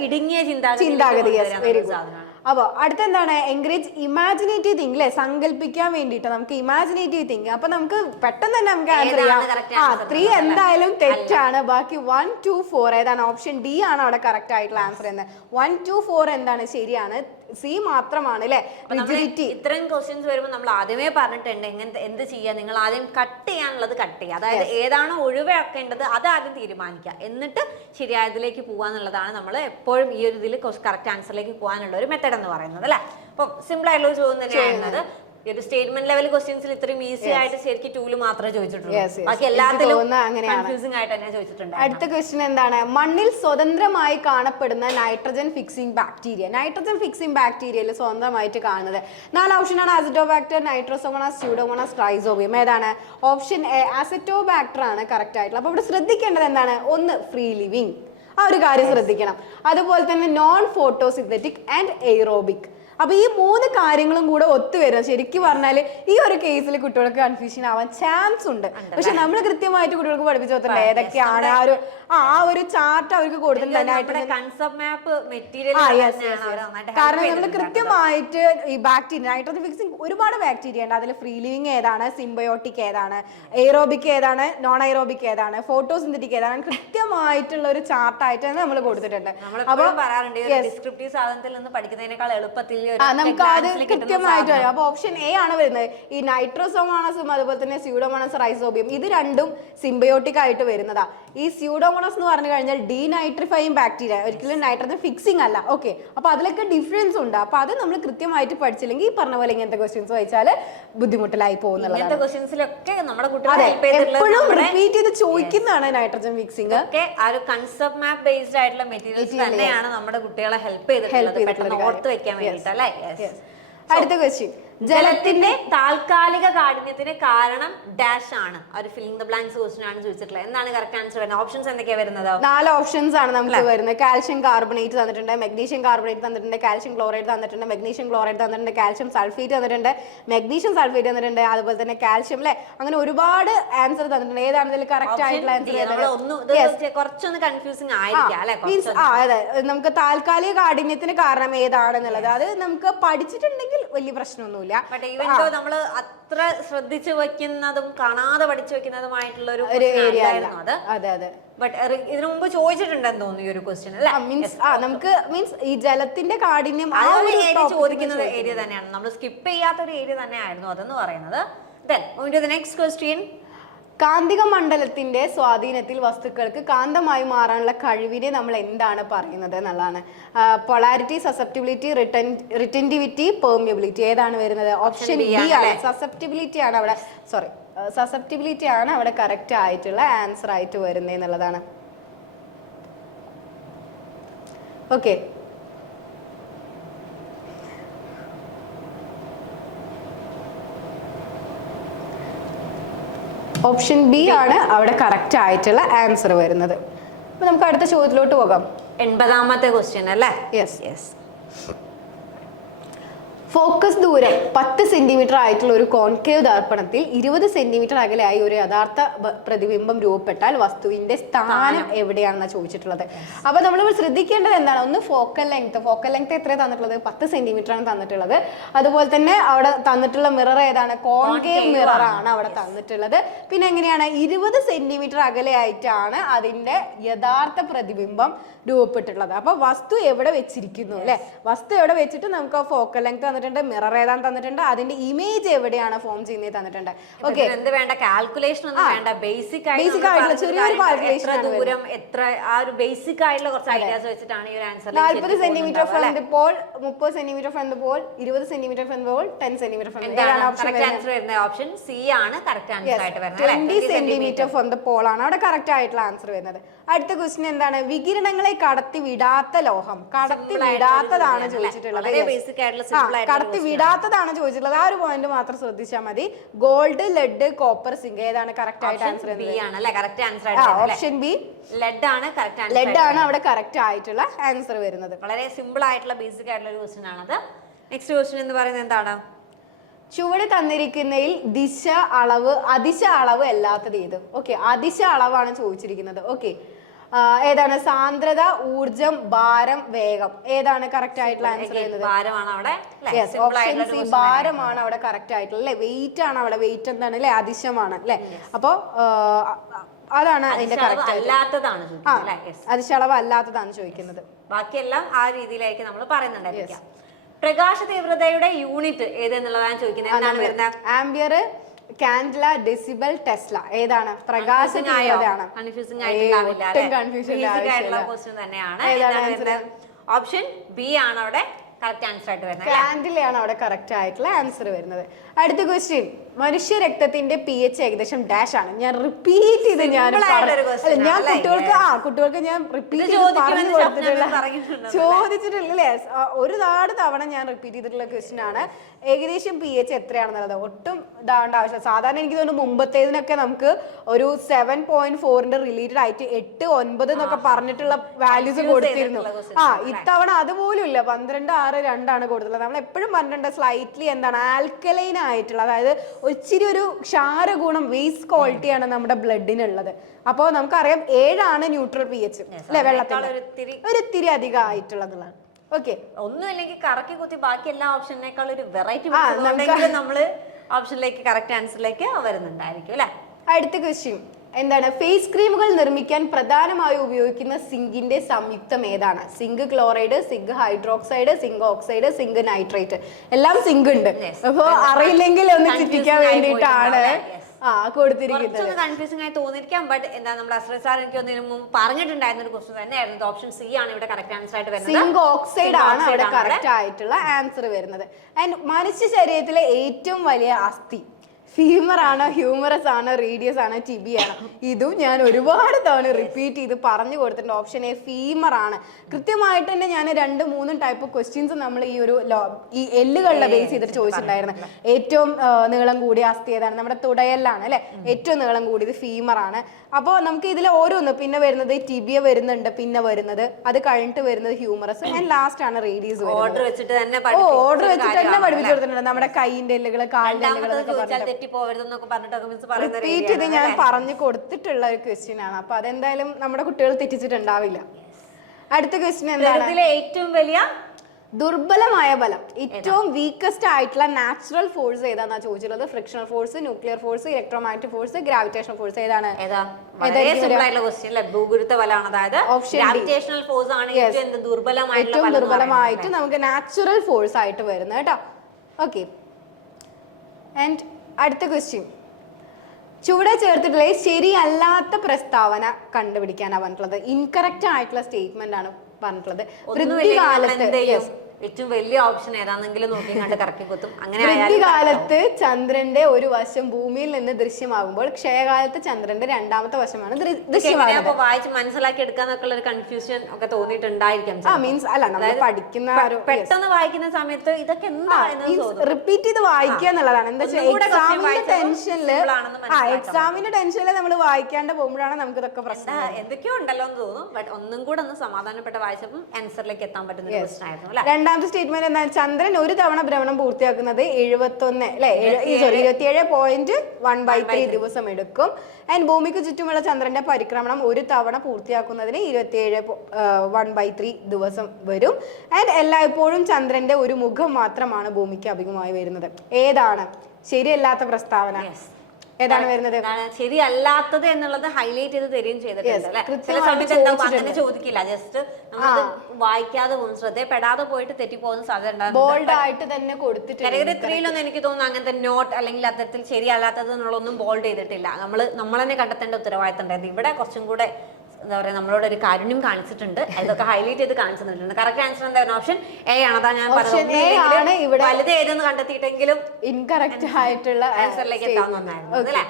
ചിന്താഗതി. വെരി ഗുഡ് അപ്പൊ അടുത്ത എന്താണ് എൻകറേജ് ഇമാജിനേറ്റീവ് തിങ്ക് അല്ലെ സങ്കല്പിക്കാൻ വേണ്ടിയിട്ട് നമുക്ക് ഇമാജിനേറ്റീവ് തിങ്ക് അപ്പൊ നമുക്ക് പെട്ടെന്ന് തന്നെ നമുക്ക് ആൻസർ ചെയ്യാം. ആ ത്രീ എന്തായാലും തെറ്റാണ്. ബാക്കി വൺ ടു ഫോർ ഏതാണ്? ഓപ്ഷൻ ഡി ആണ് അവിടെ കറക്റ്റ് ആയിട്ടുള്ള ആൻസർ എന്ന്. വൺ ടു ഫോർ എന്താണ്? ശരിയാണ്. സി മാത്രമാണ് അല്ലെ റിജിഡിറ്റി ഇത്രയും ക്വസ്റ്റ്യൻസ് വരുമ്പോൾ നമ്മൾ ആദ്യമേ പറഞ്ഞിട്ടുണ്ട് എങ്ങനെ എന്ത് ചെയ്യുക നിങ്ങൾ ആദ്യം കട്ട് ചെയ്യാനുള്ളത് കട്ട് ചെയ്യുക അതായത് ഏതാണോ ഒഴിവാക്കേണ്ടത് അത് ആദ്യം തീരുമാനിക്കുക. എന്നിട്ട് ശരിയായതിലേക്ക് പോകാന്നുള്ളതാണ് നമ്മൾ എപ്പോഴും ഈ ഒരു ഇതിൽ കറക്റ്റ് ആൻസറിലേക്ക് പോകാനുള്ള ഒരു മെത്തഡ് എന്ന് പറയുന്നത് അല്ലേ അപ്പം സിമ്പിൾ ആയിട്ടുള്ള ഒരു ചോദ്യം തന്നെയായിരുന്നത് ഈ ഒരു സ്റ്റേറ്റ്മെന്റ് ലെവൽ ക്വസ്റ്റ്യൻസിൽ ഇത്രയും ഈസി ആയിട്ട് ശരിക്കും ടൂൽ മാത്രമേ ചോദിച്ചിട്ടുള്ളൂ. ബാക്കി എല്ലാത്തിലും കൺഫ്യൂസിംഗ് ആയിട്ട് തന്നെ ചോദിച്ചിട്ടുണ്ട് അടുത്ത ക്വസ്റ്റ്യൻ എന്താണ്? മണ്ണിൽ സ്വതന്ത്രമായി കാണപ്പെടുന്ന nitrogen fixing bacteria nitrogen fixing ബാക്ടീരിയയിൽ സ്വന്തമായിട്ട് കാണുന്നത്. നാല് ഓപ്ഷനാണ് അസിറ്റോബാക്ടർ നൈട്രോസോമോണസ് സ്യൂഡോമോണസ് ട്രൈസോബിയം ഏതാണ്? ഓപ്ഷൻ എ അസിറ്റോബാക്ടർ ആണ് കറക്റ്റ് ആയിട്ടുള്ള അപ്പോൾ ഇവിടെ ശ്രദ്ധിക്കേണ്ടത് എന്താണ്? ഒന്ന് ഫ്രീ ലിവിങ് ആ ഒരു കാര്യം ശ്രദ്ധിക്കണം. അതുപോലെ തന്നെ നോൺ ഫോട്ടോസിന്തറ്റിക് ആൻഡ് എയ്റോബിക് അപ്പൊ ഈ മൂന്ന് കാര്യങ്ങളും കൂടെ ഒത്തുവരും ശരിക്കും പറഞ്ഞാൽ ഈ ഒരു കേസിൽ കുട്ടികൾക്ക് കൺഫ്യൂഷൻ ആവാൻ ചാൻസ് ഉണ്ട്. പക്ഷെ നമ്മൾ കൃത്യമായിട്ട് കുട്ടികൾക്ക് പഠിപ്പിച്ചു കൊടുത്തിട്ടുണ്ട് ഏതൊക്കെയാണ് ആ ഒരു ആ ഒരു ചാർട്ട് അവർക്ക് കൊടുത്തിട്ടുണ്ട് നമ്മുടെ കൺസെപ്റ്റ് മാപ്പ് മെറ്റീരിയൽ ആ കാരണം നമ്മൾ കൃത്യമായിട്ട് ഈ ബാക്ടീരിയ നൈട്രോജൻ ഫിക്സിംഗ് ഒരുപാട് ബാക്ടീരിയ ഉണ്ട്. അതിൽ ഫ്രീ ലിവിങ് ഏതാണ് സിംബയോട്ടിക് ഏതാണ് എയറോബിക് ഏതാണ് നോൺ എയറോബിക് ഏതാണ് ഫോട്ടോസിന്തറ്റിക് ഏതാണ് കൃത്യമായിട്ടുള്ള ഒരു ചാർട്ടായിട്ട് തന്നെ നമ്മൾ കൊടുത്തിട്ടുണ്ട്. അപ്പോൾ പറയാറുണ്ട് ഡിസ്ക്രിപ്റ്റീവ് സാധനത്തിൽ നിന്ന് പഠിക്കുന്നതിനേക്കാൾ എളുപ്പത്തിൽ നമുക്ക് അത് കൃത്യമായിട്ട് വരും. അപ്പൊ ഓപ്ഷൻ എ ആണ് വരുന്നത്. ഈ നൈട്രോസോമോണസും അതുപോലെ തന്നെ സ്യൂഡോമോണസ് റൈസോബിയം ഇത് രണ്ടും സിംബയോട്ടിക് ആയിട്ട് വരുന്നതാ. ഈ സ്യൂഡോമോണസ് എന്ന് പറഞ്ഞു കഴിഞ്ഞാൽ ഡി നൈട്രിഫൈയും ബാക്ടീരിയ ഒരിക്കലും നൈട്രജൻ ഫിക്സിംഗ് അല്ല. ഓക്കെ അപ്പൊ അതിലൊക്കെ ഡിഫറൻസ് ഉണ്ട്. അപ്പൊ അത് നമ്മൾ കൃത്യമായിട്ട് പഠിച്ചില്ലെങ്കിൽ ഈ പറഞ്ഞ പോലെ ഇങ്ങനത്തെ ക്വസ്റ്റ്യൻസ് വായിച്ചാൽ ബുദ്ധിമുട്ടിലായി പോകുന്നുള്ളത് ക്വസ്റ്റ്യൻസിലൊക്കെ നമ്മുടെ എപ്പോഴും നമ്മുടെ റിപ്പീറ്റ് ചെയ്ത് ചോദിക്കുന്നതാണ് നൈട്രജൻ ഫിക്സിംഗ് ഒക്കെ ആ ഒരു കൺസെപ്റ്റ് മാപ്പ് ബേസ്ഡ് ആയിട്ടുള്ള മെറ്റീരിയൽസ് തന്നെയാണ് നമ്മുടെ കുട്ടികളെ ഹെൽപ്പ് ചെയ്തിട്ടുള്ളത്. പെട്ടെന്ന് ഓർത്ത് വെക്കാൻ വേണ്ടിയിട്ട് അല്ലേ? അടുത്ത ക്വസ്റ്റ്യൻ ജലത്തിന്റെ താൽക്കാലിക കാഠിന്യത്തിന് കാരണം ഡാഷ് ആണ്. ഒരു ഫില്ലിംഗ് ദ ബ്ലാങ്ക്സ് ക്വസ്റ്റൻ ആണ് ചോദിച്ചിട്ടുള്ളത്. എന്താണ് കറക്റ്റ് ആൻസർ വരുന്നത്? ഓപ്ഷൻസ് എന്തൊക്കെയാ വരുന്നത്? നാല് ഓപ്ഷൻസ് ആണ് നമുക്ക് വരുന്നത്. കാൽഷ്യം കാർബണേറ്റ് തന്നിട്ടുണ്ട് മഗ്നീഷ്യം കാർബണേറ്റ് തന്നിട്ടുണ്ട് കാൽഷ്യം ക്ലോറൈഡ് തന്നിട്ടുണ്ട് മഗ്നീഷ്യം ക്ലോറൈഡ് തന്നിട്ടുണ്ട് കാൽഷ്യം സൾഫേറ്റ് തന്നിട്ടുണ്ട് മഗ്നീഷ്യം സൾഫേറ്റ് തന്നിട്ടുണ്ട് അതുപോലെ തന്നെ കാൽഷ്യം അല്ലെ അങ്ങനെ ഒരുപാട് ആൻസർ തന്നിട്ടുണ്ട്. ഏതാണ് ഇതിൽ കറക്റ്റ് ആയിട്ടുള്ള ആൻസർ കുറച്ചൊന്ന് ആയിരിക്കാം മീൻസ് ആ അതെ. നമുക്ക് താൽക്കാലിക കാഠിന്യത്തിന് കാരണം ഏതാണെന്നുള്ളത്. അത് നമുക്ക് പഠിച്ചിട്ടുണ്ടെങ്കിൽ വലിയ പ്രശ്നമൊന്നുമില്ല. ദോ നമ്മൾ അത്ര ശ്രദ്ധിച്ചു വെക്കുന്നതും കാണാതെ പഠിച്ചു വെക്കുന്നതുമായിട്ടുള്ള ഒരു ഏരിയ അത്. അതെ അതെ. ബട്ട് ഇതിനു മുമ്പ് ചോദിച്ചിട്ടുണ്ടെന്ന് തോന്നുന്നു ഈ ഒരു ക്വസ്റ്റ്യൻ അല്ലെ? മീൻസ് നമുക്ക് മീൻസ് ഈ ജലത്തിന്റെ കാഠിന്യം ആ ഒരു ചോദിക്കുന്ന ഏരിയ തന്നെയാണ്. നമ്മൾ സ്കിപ്പ് ചെയ്യാത്ത ഒരു ഏരിയ തന്നെയായിരുന്നു അതെന്ന് പറയുന്നത്. ദെൻ നെക്സ്റ്റ് ക്വസ്റ്റ്യൻ കാന്തിക മണ്ഡലത്തിന്റെ സ്വാധീനത്തിൽ വസ്തുക്കൾക്ക് കാന്തമായി മാറാനുള്ള കഴിവിനെ നമ്മൾ എന്താണ് പറയുന്നത് എന്നുള്ളതാണ്. പൊളാരിറ്റി സസെപ്റ്റിബിലിറ്റി റിട്ടൻ റിറ്റന്റിവിറ്റി പെർമിയബിലിറ്റി ഏതാണ് വരുന്നത്? ഓപ്ഷൻ ബി ആണ് ആണ്. സസെപ്റ്റിബിലിറ്റി ആണ് അവിടെ. സോറി സസെപ്റ്റിബിലിറ്റി ആണ് അവിടെ കറക്റ്റ് ആയിട്ടുള്ള ആൻസർ ആയിട്ട് വരുന്നത് എന്നുള്ളതാണ്. ഓക്കെ ഓപ്ഷൻ ബി ആണ് അവിടെ കറക്റ്റ് ആയിട്ടുള്ള ആൻസർ വരുന്നത്. അപ്പൊ നമുക്ക് അടുത്ത ചോദ്യത്തിലോട്ട് പോകാം. എൺപതാമത്തെ ക്വസ്റ്റ്യൻ അല്ലേ? യെസ് യെസ് ഫോക്കസ് ദൂരം പത്ത് സെന്റിമീറ്റർ ആയിട്ടുള്ള ഒരു കോൺകേവ് ദർപ്പണത്തിൽ ഇരുപത് സെന്റിമീറ്റർ അകലെയായി ഒരു യഥാർത്ഥ പ്രതിബിംബം രൂപപ്പെട്ടാൽ വസ്തുവിന്റെ സ്ഥാനം എവിടെയാണെന്നാണ് ചോദിച്ചിട്ടുള്ളത്. അപ്പൊ നമ്മൾ ശ്രദ്ധിക്കേണ്ടത് എന്താണ്? ഒന്ന് ഫോക്കൽ ലെങ്ത്. ഫോക്കൽ ലെങ്ത് എത്ര തന്നിട്ടുള്ളത്? പത്ത് സെന്റിമീറ്റർ ആണ് തന്നിട്ടുള്ളത്. അതുപോലെ തന്നെ അവിടെ തന്നിട്ടുള്ള മിറർ ഏതാണ്? കോൺകേവ് മിറർ ആണ്. അവിടെ തന്നിട്ടുള്ളത്. പിന്നെ എങ്ങനെയാണ്? ഇരുപത് സെന്റിമീറ്റർ അകലെയായിട്ടാണ് അതിന്റെ യഥാർത്ഥ പ്രതിബിംബം രൂപപ്പെട്ടിട്ടുള്ളത്. അപ്പൊ വസ്തു എവിടെ വെച്ചിരിക്കുന്നു അല്ലെ? വസ്തു എവിടെ വെച്ചിട്ട് നമുക്ക് ആ ഫോക്കൽ ലെങ്ത് തന്നിട്ടുണ്ട് തന്നിട്ടുണ്ട് മിറർ ഏതാണ് തന്നിട്ടുണ്ട് അതിന്റെ ഇമേജ് എവിടെയാണ് ഫോം ചെയ്യുന്നത് തന്നിട്ടുണ്ട്. ഓക്കെ എന്ത് വേണ്ട? കാൽക്കുലേഷൻ ഒന്നും വേണ്ട. ബേസിക് ബേസിക് ആയിട്ടുള്ള ചെറിയൊരു കാൽക്കുലേഷൻ ദൂരം എത്ര ആ ഒരു ബേസിക് ആയിട്ടുള്ള കുറച്ച് ഐഡിയാസ് വെച്ചിട്ടാണ് ഈ ഒരു ആൻസർ നാൽപ്പത് സെന്റിമീറ്റർ ഫ്രണ്ട് പോൾ മുപ്പത് സെന്റിമീറ്റർ ഫ്രണ്ട് പോൾ ഇരുപത് centimetre front pole ten centimetre front option answer വരുന്ന ഓപ്ഷൻ സി ആണ് കറക്റ്റ് ആൻസർ ആയിട്ട് വരുന്നത്? Twenty centimetre from the pole ആണ് അവിടെ കറക്റ്റ് ആയിട്ടുള്ള ആൻസർ വരുന്നത്. അടുത്ത ക്വസ്റ്റ്യൻ എന്താണ്? വികിരണങ്ങളെ കടത്തി വിടാത്ത ലോഹം. കടത്തി വിടാത്തതാണ് ചോദിച്ചിട്ടുള്ളത്. കടത്തി വിടാത്തതാണ് ചോദിച്ചിട്ടുള്ളത്. ആ ഒരു പോയിന്റ് മാത്രം ശ്രദ്ധിച്ചാൽ മതി. ഗോൾഡ് ലെഡ് കോപ്പർ സിങ്ക് ഏതാണ് കറക്റ്റ് ആയിട്ട് ആൻസർ ഓപ്ഷൻ ബി ലെഡ് ആണ് ലെഡ് ആണ് അവിടെ കറക്റ്റ് ആയിട്ടുള്ള ആൻസർ വരുന്നത്. വളരെ സിമ്പിൾ ആയിട്ടുള്ള ബേസിക് ആയിട്ടുള്ള ഒരു ക്വസ്റ്റ്യൻ ആണത്. നെക്സ്റ്റ് ക്വസ്റ്റ്യൻ എന്ന് പറയുന്നത് എന്താണ്? ചുവട് തന്നിരിക്കുന്നതിൽ ദിശ അളവ് അതിശ അളവ് അല്ലാത്തത് ഏത്? ഓക്കെ അതിശ അളവാണ് ചോദിച്ചിരിക്കുന്നത്. ഓക്കെ ഏതാണ്? സാന്ദ്രത ഊർജം ഭാരം വേഗം. ഏതാണ് കറക്റ്റ് ആയിട്ടുള്ള ആൻസർ ചെയ്യുന്നത്? ഓപ്ഷൻ സി ഭാരമാണ് അവിടെ കറക്റ്റ് ആയിട്ടുള്ള അല്ലെ? വെയിറ്റ് ആണ് അവിടെ വെയിറ്റ് എന്താണ് അല്ലെ? അതിശമാണ് അല്ലെ? അപ്പോ അതാണ് അതിന്റെ കറക്റ്റ് അല്ലാത്തതാണ്. അതിശളവ് അല്ലാത്തതാണ് ചോദിക്കുന്നത്. ബാക്കിയെല്ലാം ആ രീതിയിലായിരിക്കും നമ്മൾ പറയുന്നുണ്ടായിരിക്കാം പ്രകാശ തീവ്രതയുടെ യൂണിറ്റ് ഏതെന്നുള്ളതാണ് ചോദിക്കുന്നത്? Ampere candela decibel tesla. ഏതാണ്? പ്രകാശ ആവശ്യമില്ല. തന്നെയാണ്? ഓപ്ഷൻ ബി ആണ് അവിടെ കറക്റ്റ് ആൻസർ ആയിട്ട് വരുന്നത് കാൻഡിലയാണ് അവിടെ കറക്റ്റ് ആയിട്ടുള്ള ആൻസർ വരുന്നത്. അടുത്ത ക്വസ്റ്റ്യൻ മനുഷ്യ രക്തത്തിന്റെ പി എച്ച് ഏകദേശം ഡാഷ് ആണ്. ഞാൻ റിപ്പീറ്റ് ചെയ്ത് ഞാൻ ഞാൻ കുട്ടികൾക്ക് ആ കുട്ടികൾക്ക് ഞാൻ റിപ്പീറ്റ് ചോദിച്ചിട്ടില്ലേ ഒരുപാട് തവണ ഞാൻ റിപ്പീറ്റ് ചെയ്തിട്ടുള്ള ക്വസ്റ്റ്യൻ ആണ്. ഏകദേശം പി എച്ച് എത്രയാണെന്നുള്ളത്? ഒട്ടും ഇതാവേണ്ട ആവശ്യം സാധാരണ എനിക്ക് തോന്നുന്നു മുമ്പത്തേതിനൊക്കെ നമുക്ക് ഒരു സെവൻ പോയിന്റ് ഫോറിന്റെ റിലേറ്റഡ് ആയിട്ട് എട്ട് ഒൻപത് എന്നൊക്കെ പറഞ്ഞിട്ടുള്ള വാല്യൂസ് കൊടുത്തിരുന്നു. ആ ഇത്തവണ അതുപോലും ഇല്ല. പന്ത്രണ്ട് ആറ് രണ്ടാണ് കൊടുത്തിട്ടുള്ളത്. നമ്മൾ എപ്പോഴും പറഞ്ഞിട്ടുണ്ട് സ്ലൈറ്റ്ലി എന്താണ് ആൽക്കലൈൻ ആയിട്ടുള്ള അതായത് ഇച്ചിരി ഒരു ക്ഷാരഗുണം വേസ്റ്റ് ക്വാളിറ്റിയാണ് നമ്മുടെ ബ്ലഡിനുള്ളത് അപ്പോൾ നമുക്കറിയാം ഏഴാണ് ന്യൂട്രൽ പി എച്ച് അല്ലെ വെള്ളത്തിൽ ഒരു ഇത്തിരി ഒരു അധികം ആയിട്ടുള്ളതാണ് ഓക്കെ ഒന്നും അല്ലെങ്കിൽ കറക്കി കുത്തി ബാക്കി എല്ലാ ഓപ്ഷനേക്കാൾ ഒരു വെറൈറ്റി നമ്മൾ ഓപ്ഷനിലേക്ക് കറക്റ്റ് ആൻസറിലേക്ക് വരുന്നുണ്ടായിരിക്കും അല്ലെ? അടുത്ത ക്വസ്റ്റ്യൻ എന്താണ്? ഫേസ് ക്രീമുകൾ നിർമ്മിക്കാൻ പ്രധാനമായും ഉപയോഗിക്കുന്ന സിങ്കിന്റെ സംയുക്തം ഏതാണ്? Zinc chloride zinc hydroxide zinc oxide zinc nitrate എല്ലാം സിങ്ക് ഉണ്ട്. അപ്പോൾ അപ്പൊ അറിയില്ലെങ്കിൽ ഒന്ന് ചിന്തിക്കാൻ വേണ്ടിയിട്ടാണ് ആ കൊടുത്തിരിക്കുന്നത്. കൺഫ്യൂസിംഗ് ആയി തോന്നിയിരിക്കാം ബട്ട് എന്താ നമ്മുടെ അസ്ര സാർ എനിക്ക് ഒന്നിനു മുമ്പ് പറഞ്ഞിട്ടുണ്ടായിരുന്ന ഒരു ക്വസ്റ്റൻ തന്നെയായിരുന്നു. ഓപ്ഷൻ സി ആണ് ഇവിടെ കറക്റ്റ് ആൻസർ ആയിട്ട് വരുന്നത്. സിങ്ക് ഓക്സൈഡ് ആണ് ഇവിടെ. കറക്റ്റ് ആയിട്ടുള്ള ആൻസർ വരുന്നത്. ആൻഡ് മനുഷ്യ ശരീരത്തിലെ ഏറ്റവും വലിയ അസ്ഥി ഫീമർ ആണോ ഹ്യൂമറസ് ആണോ റേഡിയസ് ആണോ ടിബി ആണോ? ഇതും ഞാൻ ഒരുപാട് തവണ റിപ്പീറ്റ് ചെയ്ത് പറഞ്ഞു കൊടുത്തിട്ടുണ്ട്. ഓപ്ഷൻ എ ഫീമർ ആണ്. കൃത്യമായിട്ട് തന്നെ ഞാൻ രണ്ട് മൂന്നും ടൈപ്പ് ക്വസ്റ്റ്യൻസ് നമ്മൾ ഈ ഒരു ഈ എല്ലുകളുടെ ബേസ് ചെയ്തിട്ട് ചോദിച്ചിട്ടുണ്ടായിരുന്നു. ഏറ്റവും നീളം കൂടിയ അസ്ഥി ഏതാണ്? നമ്മുടെ തുടയല്ലാണ് അല്ലെ? ഏറ്റവും നീളം കൂടിയത് ഫീമർ ആണ്. അപ്പോൾ നമുക്ക് ഇതിൽ ഓരോന്ന് പിന്നെ വരുന്നത് ടിബിയ വരുന്നുണ്ട് പിന്നെ വരുന്നത് അത് കഴിഞ്ഞിട്ട് വരുന്നത് ഹ്യൂമറസ് ആൻഡ് ലാസ്റ്റ് ആണ് റേഡിയസ് ഓർഡർ വെച്ചിട്ട് തന്നെ ഓർഡർ വെച്ചിട്ട് തന്നെ പഠിപ്പിച്ചു കൊടുത്തിട്ടുണ്ട്. നമ്മുടെ കൈയിന്റെ എല്ലുകൾ കാലിന്റെ എല്ലുകൾ തെറ്റിപ്പോവരുതെന്നൊക്കെ പറഞ്ഞിട്ടൊക്കെ മീൻസ് പറയുന്നത് റിപ്പീറ്റ് ചെയ്ത് ഞാൻ പറഞ്ഞു കൊടുത്തിട്ടുള്ള ഒരു ക്വസ്റ്റ്യൻ ആണ്. അപ്പൊ അതെന്തായാലും നമ്മുടെ കുട്ടികൾ തെറ്റിച്ചിട്ടുണ്ടാവില്ല. അടുത്ത ക്വസ്റ്റ്യൻ എന്താണ്? ഏറ്റവും വലിയ ദുർബലമായ ബലം. ഏറ്റവും വീക്കസ്റ്റ് ആയിട്ടുള്ള നാച്ചുറൽ ഫോഴ്സ് ഏതാണെന്നാ ചോദിച്ചിട്ടുള്ളത്? Frictional force nuclear force electromagnetic force gravitational force ഏതാണ്? ഏതാ? വളരെ ഏതായിരിക്കും സിമ്പിൾ ആയിട്ടുള്ള ക്വസ്റ്റ്യൻ അല്ലെ? ഭൂഗുരുത്ത ബലമാണ്. അതായത് Option D. ഗ്രാവിറ്റേഷണൽ ഫോഴ്സ് ആണ് ഏറ്റവും എന്ത്? ദുർബലമായിട്ടുള്ള ഏറ്റവും ബലം എന്ന് ദുർബലമായിട്ട് നമുക്ക് നാച്ചുറൽ ഫോഴ്സ് ആയിട്ട് വരുന്നത് കേട്ടോ. ഓക്കെ ആൻഡ് അടുത്ത ക്വസ്റ്റ്യൻ ചുവടെ ചേർത്തിട്ടുള്ള ശരിയല്ലാത്ത പ്രസ്താവന കണ്ടുപിടിക്കാനാണ് പറഞ്ഞിട്ടുള്ളത്. ഇൻകറക്റ്റ് ആയിട്ടുള്ള സ്റ്റേറ്റ്മെന്റ് ആണ് പറഞ്ഞിട്ടുള്ളത്. ഒന്നുമില്ലെങ്കിൽ ഏറ്റവും വലിയ ഓപ്ഷൻ ഏതാണെങ്കിലും നോക്കി കണ്ട് കറക്കി കുത്തും. അങ്ങനെ കാലത്ത് ചന്ദ്രന്റെ ഒരു വശം ഭൂമിയിൽ നിന്ന് ദൃശ്യമാകുമ്പോൾ ക്ഷയകാലത്ത് ചന്ദ്രന്റെ രണ്ടാമത്തെ വശമാണ് ദൃശ്യമാകുന്നത്. വായിച്ച് മനസ്സിലാക്കി എടുക്കാൻ ഒരു കൺഫ്യൂഷൻ ഒക്കെ തോന്നിയിട്ടുണ്ടായിരിക്കാം ആ മീൻസ് അല്ല നമ്മൾ പഠിക്കുന്ന പെട്ടെന്ന് വായിക്കുന്ന സമയത്ത് ഇതൊക്കെ റിപ്പീറ്റ് ചെയ്ത് വായിക്കുക എന്നുള്ളതാണ്. എന്താ എക്സാമിന്റെ ടെൻഷനിൽ ആ എക്സാമിന്റെ ടെൻഷനിൽ നമ്മൾ വായിക്കാണ്ട് പോകുമ്പോഴാണ് നമുക്ക് ഇതൊക്കെ പ്രശ്നം എന്താ എന്തൊക്കെയോ ഉണ്ടല്ലോ എന്ന് തോന്നും ബട്ട് ഒന്നും കൂടെ ഒന്ന് സമാധാനപ്പെട്ട വായിച്ചപ്പോൾ ആൻസറിലേക്ക് എത്താൻ പറ്റുന്ന അല്ലെ? രണ്ടാമത്തെ സ്റ്റേറ്റ്മെന്റ് എന്താണ് ചന്ദ്രൻ ഒരു തവണ ഭ്രമണം പൂർത്തിയാക്കുന്നത് എഴുപത്തൊന്ന് അല്ലെ? സോറി ഇരുപത്തിയേഴ് പോയിന്റ് വൺ ബൈ ത്രീ ദിവസം എടുക്കും ആൻഡ് ഭൂമിക്ക് ചുറ്റുമുള്ള ചന്ദ്രന്റെ പരിക്രമണം ഒരു തവണ പൂർത്തിയാക്കുന്നതിന് ഇരുപത്തിയേഴ് വൺ ബൈ ത്രീ ദിവസം വരും. ആൻഡ് എല്ലായ്പ്പോഴും ചന്ദ്രന്റെ ഒരു മുഖം മാത്രമാണ് ഭൂമിക്ക് അഭിമുഖമായി വരുന്നത്. ഏതാണ്? ശരിയല്ലാത്ത പ്രസ്താവന. ഏതാണ് വരുന്നത്? ശരിയല്ലാത്തത് എന്നുള്ളത് ഹൈലൈറ്റ് ചെയ്ത് തരികയും ചെയ്തിട്ടുണ്ട് ചില സമയത്ത് എന്താ അങ്ങനെ ചോദിക്കില്ല. ജസ്റ്റ് നമ്മൾ വായിക്കാതെ പോകും ശ്രദ്ധപ്പെടാതെ പോയിട്ട് തെറ്റിപ്പോകുന്ന സാധ്യത ബോൾഡ് ആയിട്ട് തന്നെ കൊടുത്തിട്ടുണ്ട്. കാറ്റഗറി ത്രീയിലൊന്നും എനിക്ക് തോന്നുന്നു അങ്ങനത്തെ നോട്ട് അല്ലെങ്കിൽ അത്തരത്തിൽ ശരിയല്ലാത്തത് എന്നുള്ളതൊന്നും ബോൾഡ് ചെയ്തിട്ടില്ല. നമ്മൾ നമ്മൾ തന്നെ കണ്ടെത്തേണ്ട ഉത്തരവാദിത്തം ഉണ്ടായിരുന്നു. ഇവിടെ കുറച്ചും കൂടെ എന്താ പറയുക നമ്മളോട് ഒരു കാരുണ്യം കാണിച്ചിട്ടുണ്ട്. അതൊക്കെ ഹൈലൈറ്റ് ചെയ്ത് കാണിച്ചിട്ടുണ്ട്. കറക്റ്റ് ആൻസർ എന്തായിരുന്നു ഓപ്ഷൻ എ ആണ് അതാ ഞാൻ പറഞ്ഞത്. ഇവിടെ- വലുത് ഏതെന്ന് കണ്ടെത്തിയിട്ടെങ്കിലും ഇൻകറക്റ്റ് ആയിട്ടുള്ള ആൻസറിലേക്ക് എത്താൻ വന്നായിരുന്നു. അല്ലേ?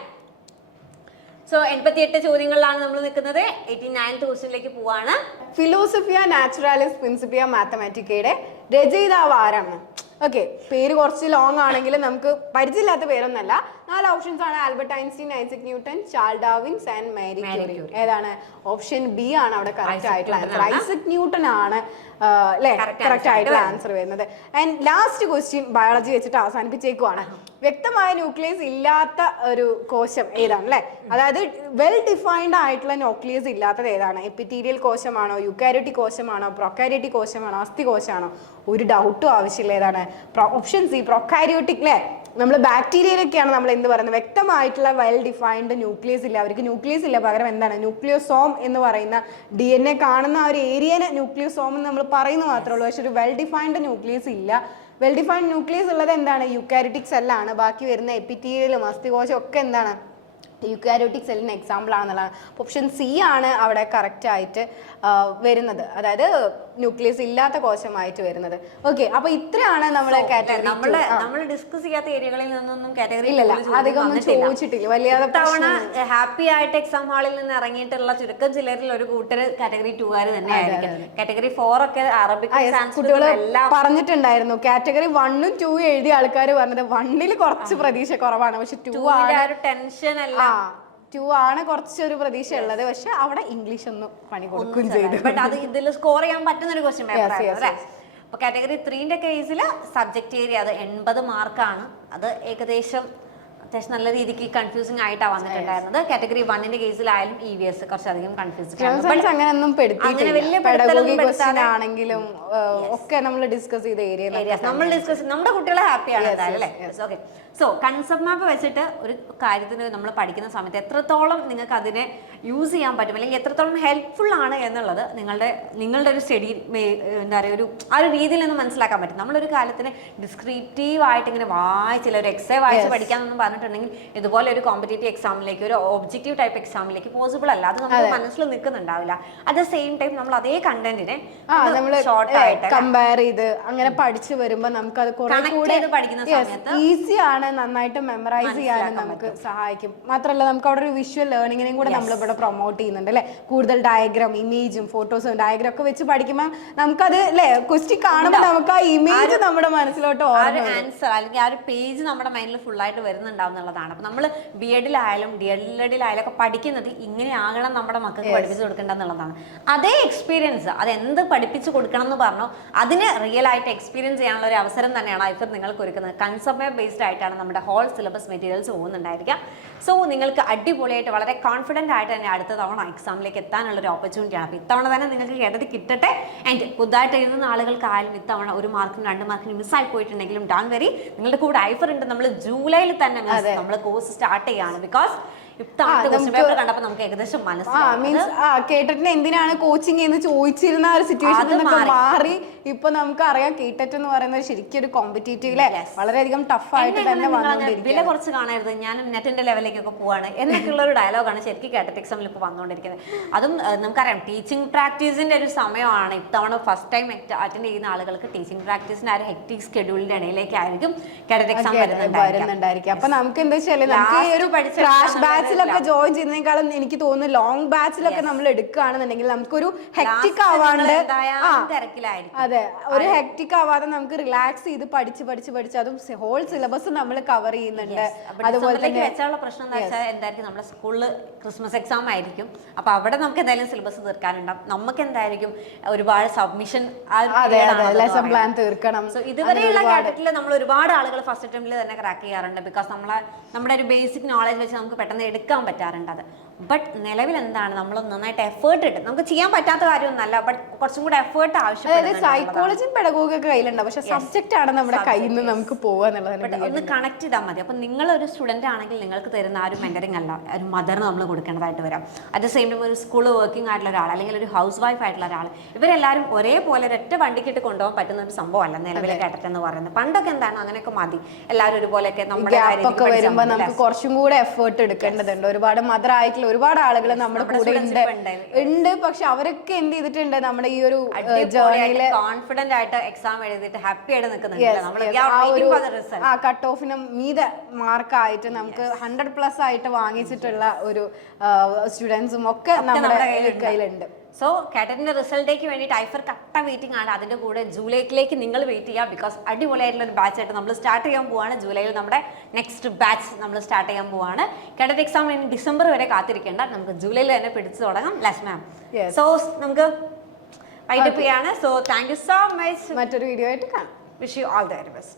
സോ എൺപത്തി എട്ട് ചോദ്യങ്ങളിലാണ് നമ്മൾ നിൽക്കുന്നത്. എയ്റ്റി നയൻ ക്വസ്റ്റിനിലേക്ക് പോവാണ്. ഫിലോസഫിയ നാച്ചുറാലിസ് പ്രിൻസിപ്പിയ മാത്തമാറ്റിക്കയുടെ രചയിതാവ് ആരാണ്? ഓക്കെ പേര് കുറച്ച് ലോങ് ആണെങ്കിലും നമുക്ക് പരിചയമില്ലാത്ത പേരൊന്നല്ല. നാല് ഓപ്ഷൻസ് ആണ് Albert Einstein Isaac Newton Charles Darwin's and Marie Curie. ഏതാണ്? ഓപ്ഷൻ ബി ആണ് അവിടെ കറക്റ്റ് ആയിട്ടുള്ള ആൻസർ ഐസക് ന്യൂട്ടൺ ആണ് അല്ലേ? കറക്റ്റ് ആയിട്ടുള്ള ആൻസർ വരുന്നത്. ആൻഡ് ലാസ്റ്റ് ക്വസ്റ്റ്യൻ ബയോളജി വെച്ചിട്ട് അവസാനിപ്പിച്ചേക്കുവാണ്. വ്യക്തമായ ന്യൂക്ലിയസ് ഇല്ലാത്ത ഒരു കോശം ഏതാണ് അല്ലേ? അതായത് വെൽ ഡിഫൈൻഡ് ആയിട്ടുള്ള ന്യൂക്ലിയസ് ഇല്ലാത്തത് ഏതാണ്? എപ്പിറ്റീരിയൽ കോശമാണോ യുക്കാരിറ്റി കോശമാണോ പ്രൊക്കാരിറ്റി കോശമാണോ അസ്ഥി കോശമാണോ? ഒരു ഡൗട്ടും ആവശ്യമില്ല ഏതാണ്? ഓപ്ഷൻ സി പ്രൊക്കാരിയോട്ടിക് അല്ലേ? നമ്മൾ ബാക്ടീരിയയിലൊക്കെയാണ് നമ്മൾ എന്ത് പറയുന്നത്? വ്യക്തമായിട്ടുള്ള വെൽ ഡിഫൈൻഡ് ന്യൂക്ലിയസ് ഇല്ല. അവർക്ക് ന്യൂക്ലിയസ് ഇല്ല. പകരം എന്താണ്? ന്യൂക്ലിയോസോം എന്ന് പറയുന്ന ഡി എൻ എ കാണുന്ന ആ ഒരു ഏരിയനെ ന്യൂക്ലിയോസോം എന്ന് നമ്മൾ പറയുന്നു മാത്രമേ ഉള്ളൂ. പക്ഷെ ഒരു വെൽ ഡിഫൈൻഡ് ന്യൂക്ലിയസ് ഇല്ല. വെൽ ഡിഫൈൻഡ് ന്യൂക്ലിയസ് ഉള്ളത് എന്താണ്? യുക്കാരിറ്റിക് സെല്ലാണ് ബാക്കി വരുന്ന എപ്പിറ്റീരിയലും അസ്ഥികോശം ഒക്കെ എന്താണ്? യുക്കാരോട്ടിക് സെല്ലിന് എക്സാമ്പിൾ ആണെന്നുള്ളതാണ്. ഓപ്ഷൻ സി ആണ് അവിടെ കറക്റ്റ് ആയിട്ട് വരുന്നത്. അതായത് ന്യൂക്ലിയസ് ഇല്ലാത്ത കോശമായിട്ട് വരുന്നത്. ഓക്കെ അപ്പൊ ഇത്രയാണ് നമ്മുടെ കാറ്റഗറി നമ്മൾ നമ്മൾ ഡിസ്കസ് ചെയ്യാത്ത ഏരിയകളിൽ നിന്നൊന്നും കാറ്റഗറി ഇല്ലല്ല അധികം ചോദിച്ചിട്ടില്ല. വലിയ തവണ ഹാപ്പി ആയിട്ട് എക്സാം ഹാളിൽ നിന്ന് ഇറങ്ങിയിട്ടുള്ള ചുരുക്കം ചിലരിൽ ഒരു കൂട്ടര് കാറ്റഗറി ടു ആര് തന്നെ ആയിരിക്കും. കാറ്റഗറി ഫോർ ഒക്കെ അറബിക് കുട്ടികൾ പറഞ്ഞിട്ടുണ്ടായിരുന്നു. കാറ്റഗറി വണ്ണും ടൂ എഴുതിയ ആൾക്കാർ പറഞ്ഞത് വണ്ണിൽ കുറച്ച് പ്രതീക്ഷ കുറവാണ്. പക്ഷെ ടു ആ ടെൻഷൻ അല്ല ടു ആണ് കുറച്ചൊരു പ്രതീക്ഷ ഉള്ളത് പക്ഷെ അവിടെ ഇംഗ്ലീഷ് ഒന്നും പണി കൊടുക്കും ചെയ്തു ബട്ട് അത് ഇതിൽ സ്കോർ ചെയ്യാൻ പറ്റുന്ന ഒരു ക്വസ്റ്റ്യൻ പേപ്പർ yes, ആയിരുന്നു അല്ലേ? അപ്പൊ കാറ്റഗറി ത്രീന്റെ കേസിൽ സബ്ജക്ട് ഏരിയ അത് എൺപത് മാർക്കാണ് അത് ഏകദേശം അത്യാവശ്യം നല്ല രീതിക്ക് കൺഫ്യൂസിംഗ് ആയിട്ടാണ് വന്നിട്ടുണ്ടായിരുന്നത്. കാറ്റഗറി വണ്ണിന്റെ കേസിലായാലും ഇ വി എസ് കുറച്ചധികം കൺഫ്യൂസിംഗ് അങ്ങനെ വലിയ ആണെങ്കിലും ഒക്കെ നമ്മൾ ഡിസ്കസ് ചെയ്ത ഏരിയ നമ്മൾ ഡിസ്കസ് നമ്മുടെ കുട്ടികളെ ഹാപ്പിയാണ് അല്ലേ? ഓക്കെ സോ കൺസെപ്റ്റ് മാപ്പ് വെച്ചിട്ട് ഒരു കാര്യത്തിന് നമ്മൾ പഠിക്കുന്ന സമയത്ത് എത്രത്തോളം നിങ്ങൾക്ക് അതിനെ യൂസ് ചെയ്യാൻ പറ്റും അല്ലെങ്കിൽ എത്രത്തോളം ഹെൽപ്ഫുൾ ആണ് എന്നുള്ളത് നിങ്ങളുടെ നിങ്ങളുടെ ഒരു സ്റ്റഡി എന്താ പറയുക ഒരു ആ ഒരു രീതിയിൽ നിന്ന് മനസ്സിലാക്കാൻ പറ്റും. നമ്മളൊരു കാലത്തിന് ഡിസ്ക്രിപ്റ്റീവ് ആയിട്ട് ഇങ്ങനെ വായിച്ചില്ല ഒരു എക്സേ വായിച്ച് പഠിക്കാമെന്ന് പറഞ്ഞിട്ടുണ്ടെങ്കിൽ ഇതുപോലെ ഒരു കോമ്പറ്റേറ്റീവ് എക്സാമിലേക്ക് ഒരു ഒബ്ജക്റ്റീവ് ടൈപ്പ് എക്സാമിലേക്ക് പോസിബിൾ അല്ല. അത് നമുക്ക് മനസ്സിൽ നിൽക്കുന്നുണ്ടാവില്ല. അറ്റ് ദ സെയിം ടൈം നമ്മൾ അതേ കണ്ടന്റിനെ ഷോർട്ട് ആയിട്ട് കമ്പയർ ചെയ്ത് അങ്ങനെ പഠിച്ചു വരുമ്പോൾ നമുക്ക് അത് കൂടെ പഠിക്കുന്ന സമയത്ത് ഈസി ആണ് നന്നായിട്ട് മെമ്മറൈസ് ചെയ്യാനും നമുക്ക് സഹായിക്കും. മാത്രമല്ല നമുക്ക് അവിടെ ഒരു വിഷ്വൽ ലേണിങ്ങിനെയും കൂടെ നമ്മൾ ഇവിടെ പ്രൊമോട്ട് ചെയ്യുന്നുണ്ട് അല്ലെ? കൂടുതൽ ഡയഗ്രാം ഇമേജും ഫോട്ടോസും ഡയഗ്രാം ഒക്കെ വെച്ച് പഠിക്കുമ്പോൾ നമുക്കത് അല്ലെ? ക്വസ്റ്റി കാണുമ്പോൾ നമുക്ക് ആ ഇമേജ് നമ്മുടെ മനസ്സിലോട്ട് ആൻസർ അല്ലെങ്കിൽ ആ ഒരു പേജ് നമ്മുടെ മൈൻഡിൽ ഫുൾ ആയിട്ട് വരുന്നുണ്ടാവും. എന്നുള്ളതാണ് അപ്പൊ നമ്മൾ ബി എഡിലായാലും ഡി എഡിലായാലും ഒക്കെ പഠിക്കുന്നത് ഇങ്ങനെ ആകണം നമ്മുടെ മക്കൾക്ക് പഠിപ്പിച്ചു കൊടുക്കേണ്ടത് എന്നുള്ളതാണ് അതേ എക്സ്പീരിയൻസ് അത് എന്ത് പഠിപ്പിച്ചു കൊടുക്കണം എന്ന് പറഞ്ഞോ അതിന് റിയൽ ആയിട്ട് എക്സ്പീരിയൻസ് ചെയ്യാനുള്ള ഒരു അവസരം തന്നെയാണ് ഐഫർ നിങ്ങൾക്ക് ഒരുക്കുന്നത്. കൺസെപ്റ്റ് ബേസ്ഡ് ആയിട്ടാണ് നമ്മുടെ ഹോൾ സിലബസ് മെറ്റീരിയൽസ് പോകുന്നുണ്ടായിരിക്കുക സോ നിങ്ങൾക്ക് അടിപൊളിയായിട്ട് വളരെ കോൺഫിഡന്റ് ആയിട്ട് തന്നെ അടുത്ത തവണ എക്സാമിലേക്ക് എത്താനുള്ള ഒരു ഓപ്പർച്യൂണിറ്റിയാണ് അപ്പോൾ ഇത്തവണ തന്നെ നിങ്ങൾക്ക് കേട്ടത് കിട്ടട്ടെ. ആൻഡ് പുതുതായിട്ട് എഴുതുന്ന ആളുകൾക്കായാലും ഇത്തവണ ഒരു മാർക്കിനും രണ്ട് മാർക്കിനും മിസ്സായി പോയിട്ടുണ്ടെങ്കിലും ഡാൻ വെരി നിങ്ങളുടെ കൂടെ ഐഫർ ഉണ്ട്. നമ്മൾ ജൂലൈയിൽ തന്നെ നമ്മൾ കോഴ്സ് സ്റ്റാർട്ട് ചെയ്യാണ്. ബിക്കോസ് കേട്ടിട്ട് എന്തിനാണ് കോച്ചിങ് എന്ന് ചോദിച്ചിരുന്ന ഒരു സിറ്റുവേഷൻ മാറി. ഇപ്പൊ നമുക്ക് അറിയാം കീട്ടറ്റ് എന്ന് പറയുന്നത് ശരിക്കും ഒരു കോമ്പറ്റേറ്റീവ് അല്ലെ വളരെയധികം ടഫ് ആയിട്ട് തന്നെ വില കുറച്ച് കാണരുത് ഞാൻ നെറ്റിന്റെ ലെവലിലേക്കൊക്കെ പോവാണ്. എന്നൊക്കെയുള്ള ഒരു ഡയലോഗാണ് ശരിക്കും കേട്ടറ്റ് എക്സാമിൽ ഇപ്പൊ വന്നുകൊണ്ടിരിക്കുന്നത്. അതും നമുക്കറിയാം ടീച്ചിങ് പ്രാക്ടീസിന്റെ ഒരു സമയമാണ് ഇത്തവണ ഫസ്റ്റ് ടൈം അറ്റൻഡ് ചെയ്യുന്ന ആളുകൾക്ക് ടീച്ചിങ് പ്രാക്ടീസിന്റെ ആ ഒരു ഹെക്ടിക് സ്കെഡ്യൂളിന്റെ ഇടയിലേക്കായിരിക്കും കേട്ടറ്റ് എക്സാം വരുന്നുണ്ടായിരിക്കും അപ്പൊ നമുക്ക് എന്താ ക്രാഷ് ബാച്ചിലൊക്കെ ജോയിൻ ചെയ്യുന്നതിനേക്കാളും എനിക്ക് തോന്നുന്നു ലോങ് ബാച്ചിലൊക്കെ നമ്മൾ എടുക്കുകയാണെന്നുണ്ടെങ്കിൽ നമുക്കൊരു ഹെക്ടിക് ആവാണ്ട് തിരക്കിലായിരിക്കും. അതെ. ഒരു ഹെക്ടിക് ആവാതെ നമുക്ക് റിലാക്സ് ചെയ്ത് പഠിച്ച് പഠിച്ച് പഠിച്ച് അതും ഹോൾ സിലബസ് നമ്മൾ കവർ ചെയ്യുന്നുണ്ട്. അതുപോലെ തന്നെ വെച്ചാലുള്ള പ്രശ്നം എന്താ വെച്ചാൽ എന്തായിരിക്കും? നമ്മുടെ സ്കൂളിൽ ക്രിസ്മസ് എക്സാം ആയിരിക്കും. അപ്പൊ അവിടെ നമുക്ക് എന്തായാലും സിലബസ് തീർക്കാനുണ്ടാവും. നമുക്ക് എന്തായിരിക്കും? ഒരുപാട് സബ്മിഷൻ ലെസൺ പ്ലാൻ തീർക്കണം. സോ ഇതുവരെയുള്ള കാറ്റഗറിയിൽ നമ്മൾ ഒരുപാട് ആളുകൾ ഫസ്റ്റ് അറ്റംപ്റ്റിൽ തന്നെ ക്രാക്ക് ചെയ്യാറുണ്ട്. ബിക്കോസ് നമ്മളെ നമ്മുടെ ഒരു ബേസിക് നോളജ് വെച്ച് നമുക്ക് പെട്ടെന്ന് എടുക്കാൻ പറ്റാറുണ്ട് അത്. ബട്ട് നിലവിൽ എന്താണ് നമ്മൾ നന്നായിട്ട് എഫേർട്ട് ഇട്ട്. നമുക്ക് ചെയ്യാൻ പറ്റാത്ത കാര്യമൊന്നുമല്ല. ബട്ട് കുറച്ചും കൂടെ എഫേർട്ട് ആവശ്യം സൈക്കോളജിയും സൈക്കോളജിയും പെഡഗോഗൊക്കെ കയ്യിലുണ്ടാവും പക്ഷെ സബ്ജക്റ്റ് ആണ് നമ്മുടെ കയ്യിൽ നിന്ന് നമുക്ക് ബട്ട് ഒന്ന് കണക്ട് ചെയ്താൽ മതി. നിങ്ങൾ ഒരു സ്റ്റുഡന്റ് ആണെങ്കിൽ നിങ്ങൾക്ക് തരുന്ന ആ ഒരു മെന്ററിങ് അല്ല. ഒരു മദറിന് നമ്മൾ കൊടുക്കേണ്ടതായിട്ട് വരാം. അറ്റ് ദ സെയിം ടൈം ഒരു സ്കൂൾ വർക്കിംഗ് ആയിട്ടുള്ള ഒരാൾ അല്ലെങ്കിൽ ഒരു ഹൗസ് വൈഫ് ആയിട്ടുള്ള ഒരാൾ ഇവരെല്ലാവരും ഒരേപോലെ ഒരൊറ്റ വണ്ടിക്കിട്ട് കൊണ്ടുപോകാൻ പറ്റുന്ന ഒരു സംഭവമല്ല നിലവിലെ കേട്ടിട്ട് എന്ന് പറയുന്നത്. പണ്ടൊക്കെ എന്താണ് അങ്ങനെയൊക്കെ മതി. എല്ലാവരും ഒരുപോലെയൊക്കെ നമ്മുടെ വരുമ്പോൾ ഒക്കെ നമുക്ക് കുറച്ചും കൂടെ എഫേർട്ട് എടുക്കേണ്ടതുണ്ട്. ഒരുപാട് മദർ ആയിട്ടുള്ള ഒരുപാട് ആളുകൾ നമ്മുടെ കൂടെ ഉണ്ട്. ഉണ്ട് പക്ഷെ അവരൊക്കെ എന്ത് ചെയ്തിട്ടുണ്ട്? നമ്മുടെ ഈ ഒരു ജേർണിയിൽ കോൺഫിഡന്റ് ആയിട്ട് എക്സാം എഴുതിയിട്ട് ഹാപ്പി ആയിട്ട് നിൽക്കുന്നുണ്ട് ആ കട്ട് ഓഫിനും മീത മാർക്കായിട്ട് നമുക്ക് ഹൺഡ്രഡ് പ്ലസ് ആയിട്ട് വാങ്ങിച്ചിട്ടുള്ള ഒരു സ്റ്റുഡൻസും ഒക്കെ നമ്മുടെ കയ്യിലുണ്ട്. സോ കാറ്ററ്റിന്റെ റിസൾട്ടേക്ക് വേണ്ടിയിട്ട് ഐഫർ കട്ട വെയിറ്റിംഗ് ആണ് അതിന്റെ കൂടെ ജൂലൈക്കിലേക്ക് നിങ്ങൾ വെയിറ്റ് ചെയ്യുക. ബിക്കോസ് അടിപൊളിയായിട്ടുള്ള ഒരു ബാച്ച് ആയിട്ട് നമ്മൾ സ്റ്റാർട്ട് ചെയ്യാൻ പോവാണ്. ജൂലൈയിൽ നമ്മുടെ നെക്സ്റ്റ് ബാച്ച് നമ്മൾ സ്റ്റാർട്ട് ചെയ്യാൻ പോവാണ്. കാറ്ററ്റ് എക്സാം ഇനി ഡിസംബർ വരെ കാത്തിരിക്കേണ്ട. നമുക്ക് ജൂലൈയിൽ തന്നെ പിടിച്ചു തുടങ്ങാം. ലസ് മാം. സോ നമുക്ക് വൈകിട്ട് പോയാണ് so thank you so much മറ്റൊരു വീഡിയോ ആയിട്ട് കാണാം. Wish you all the very best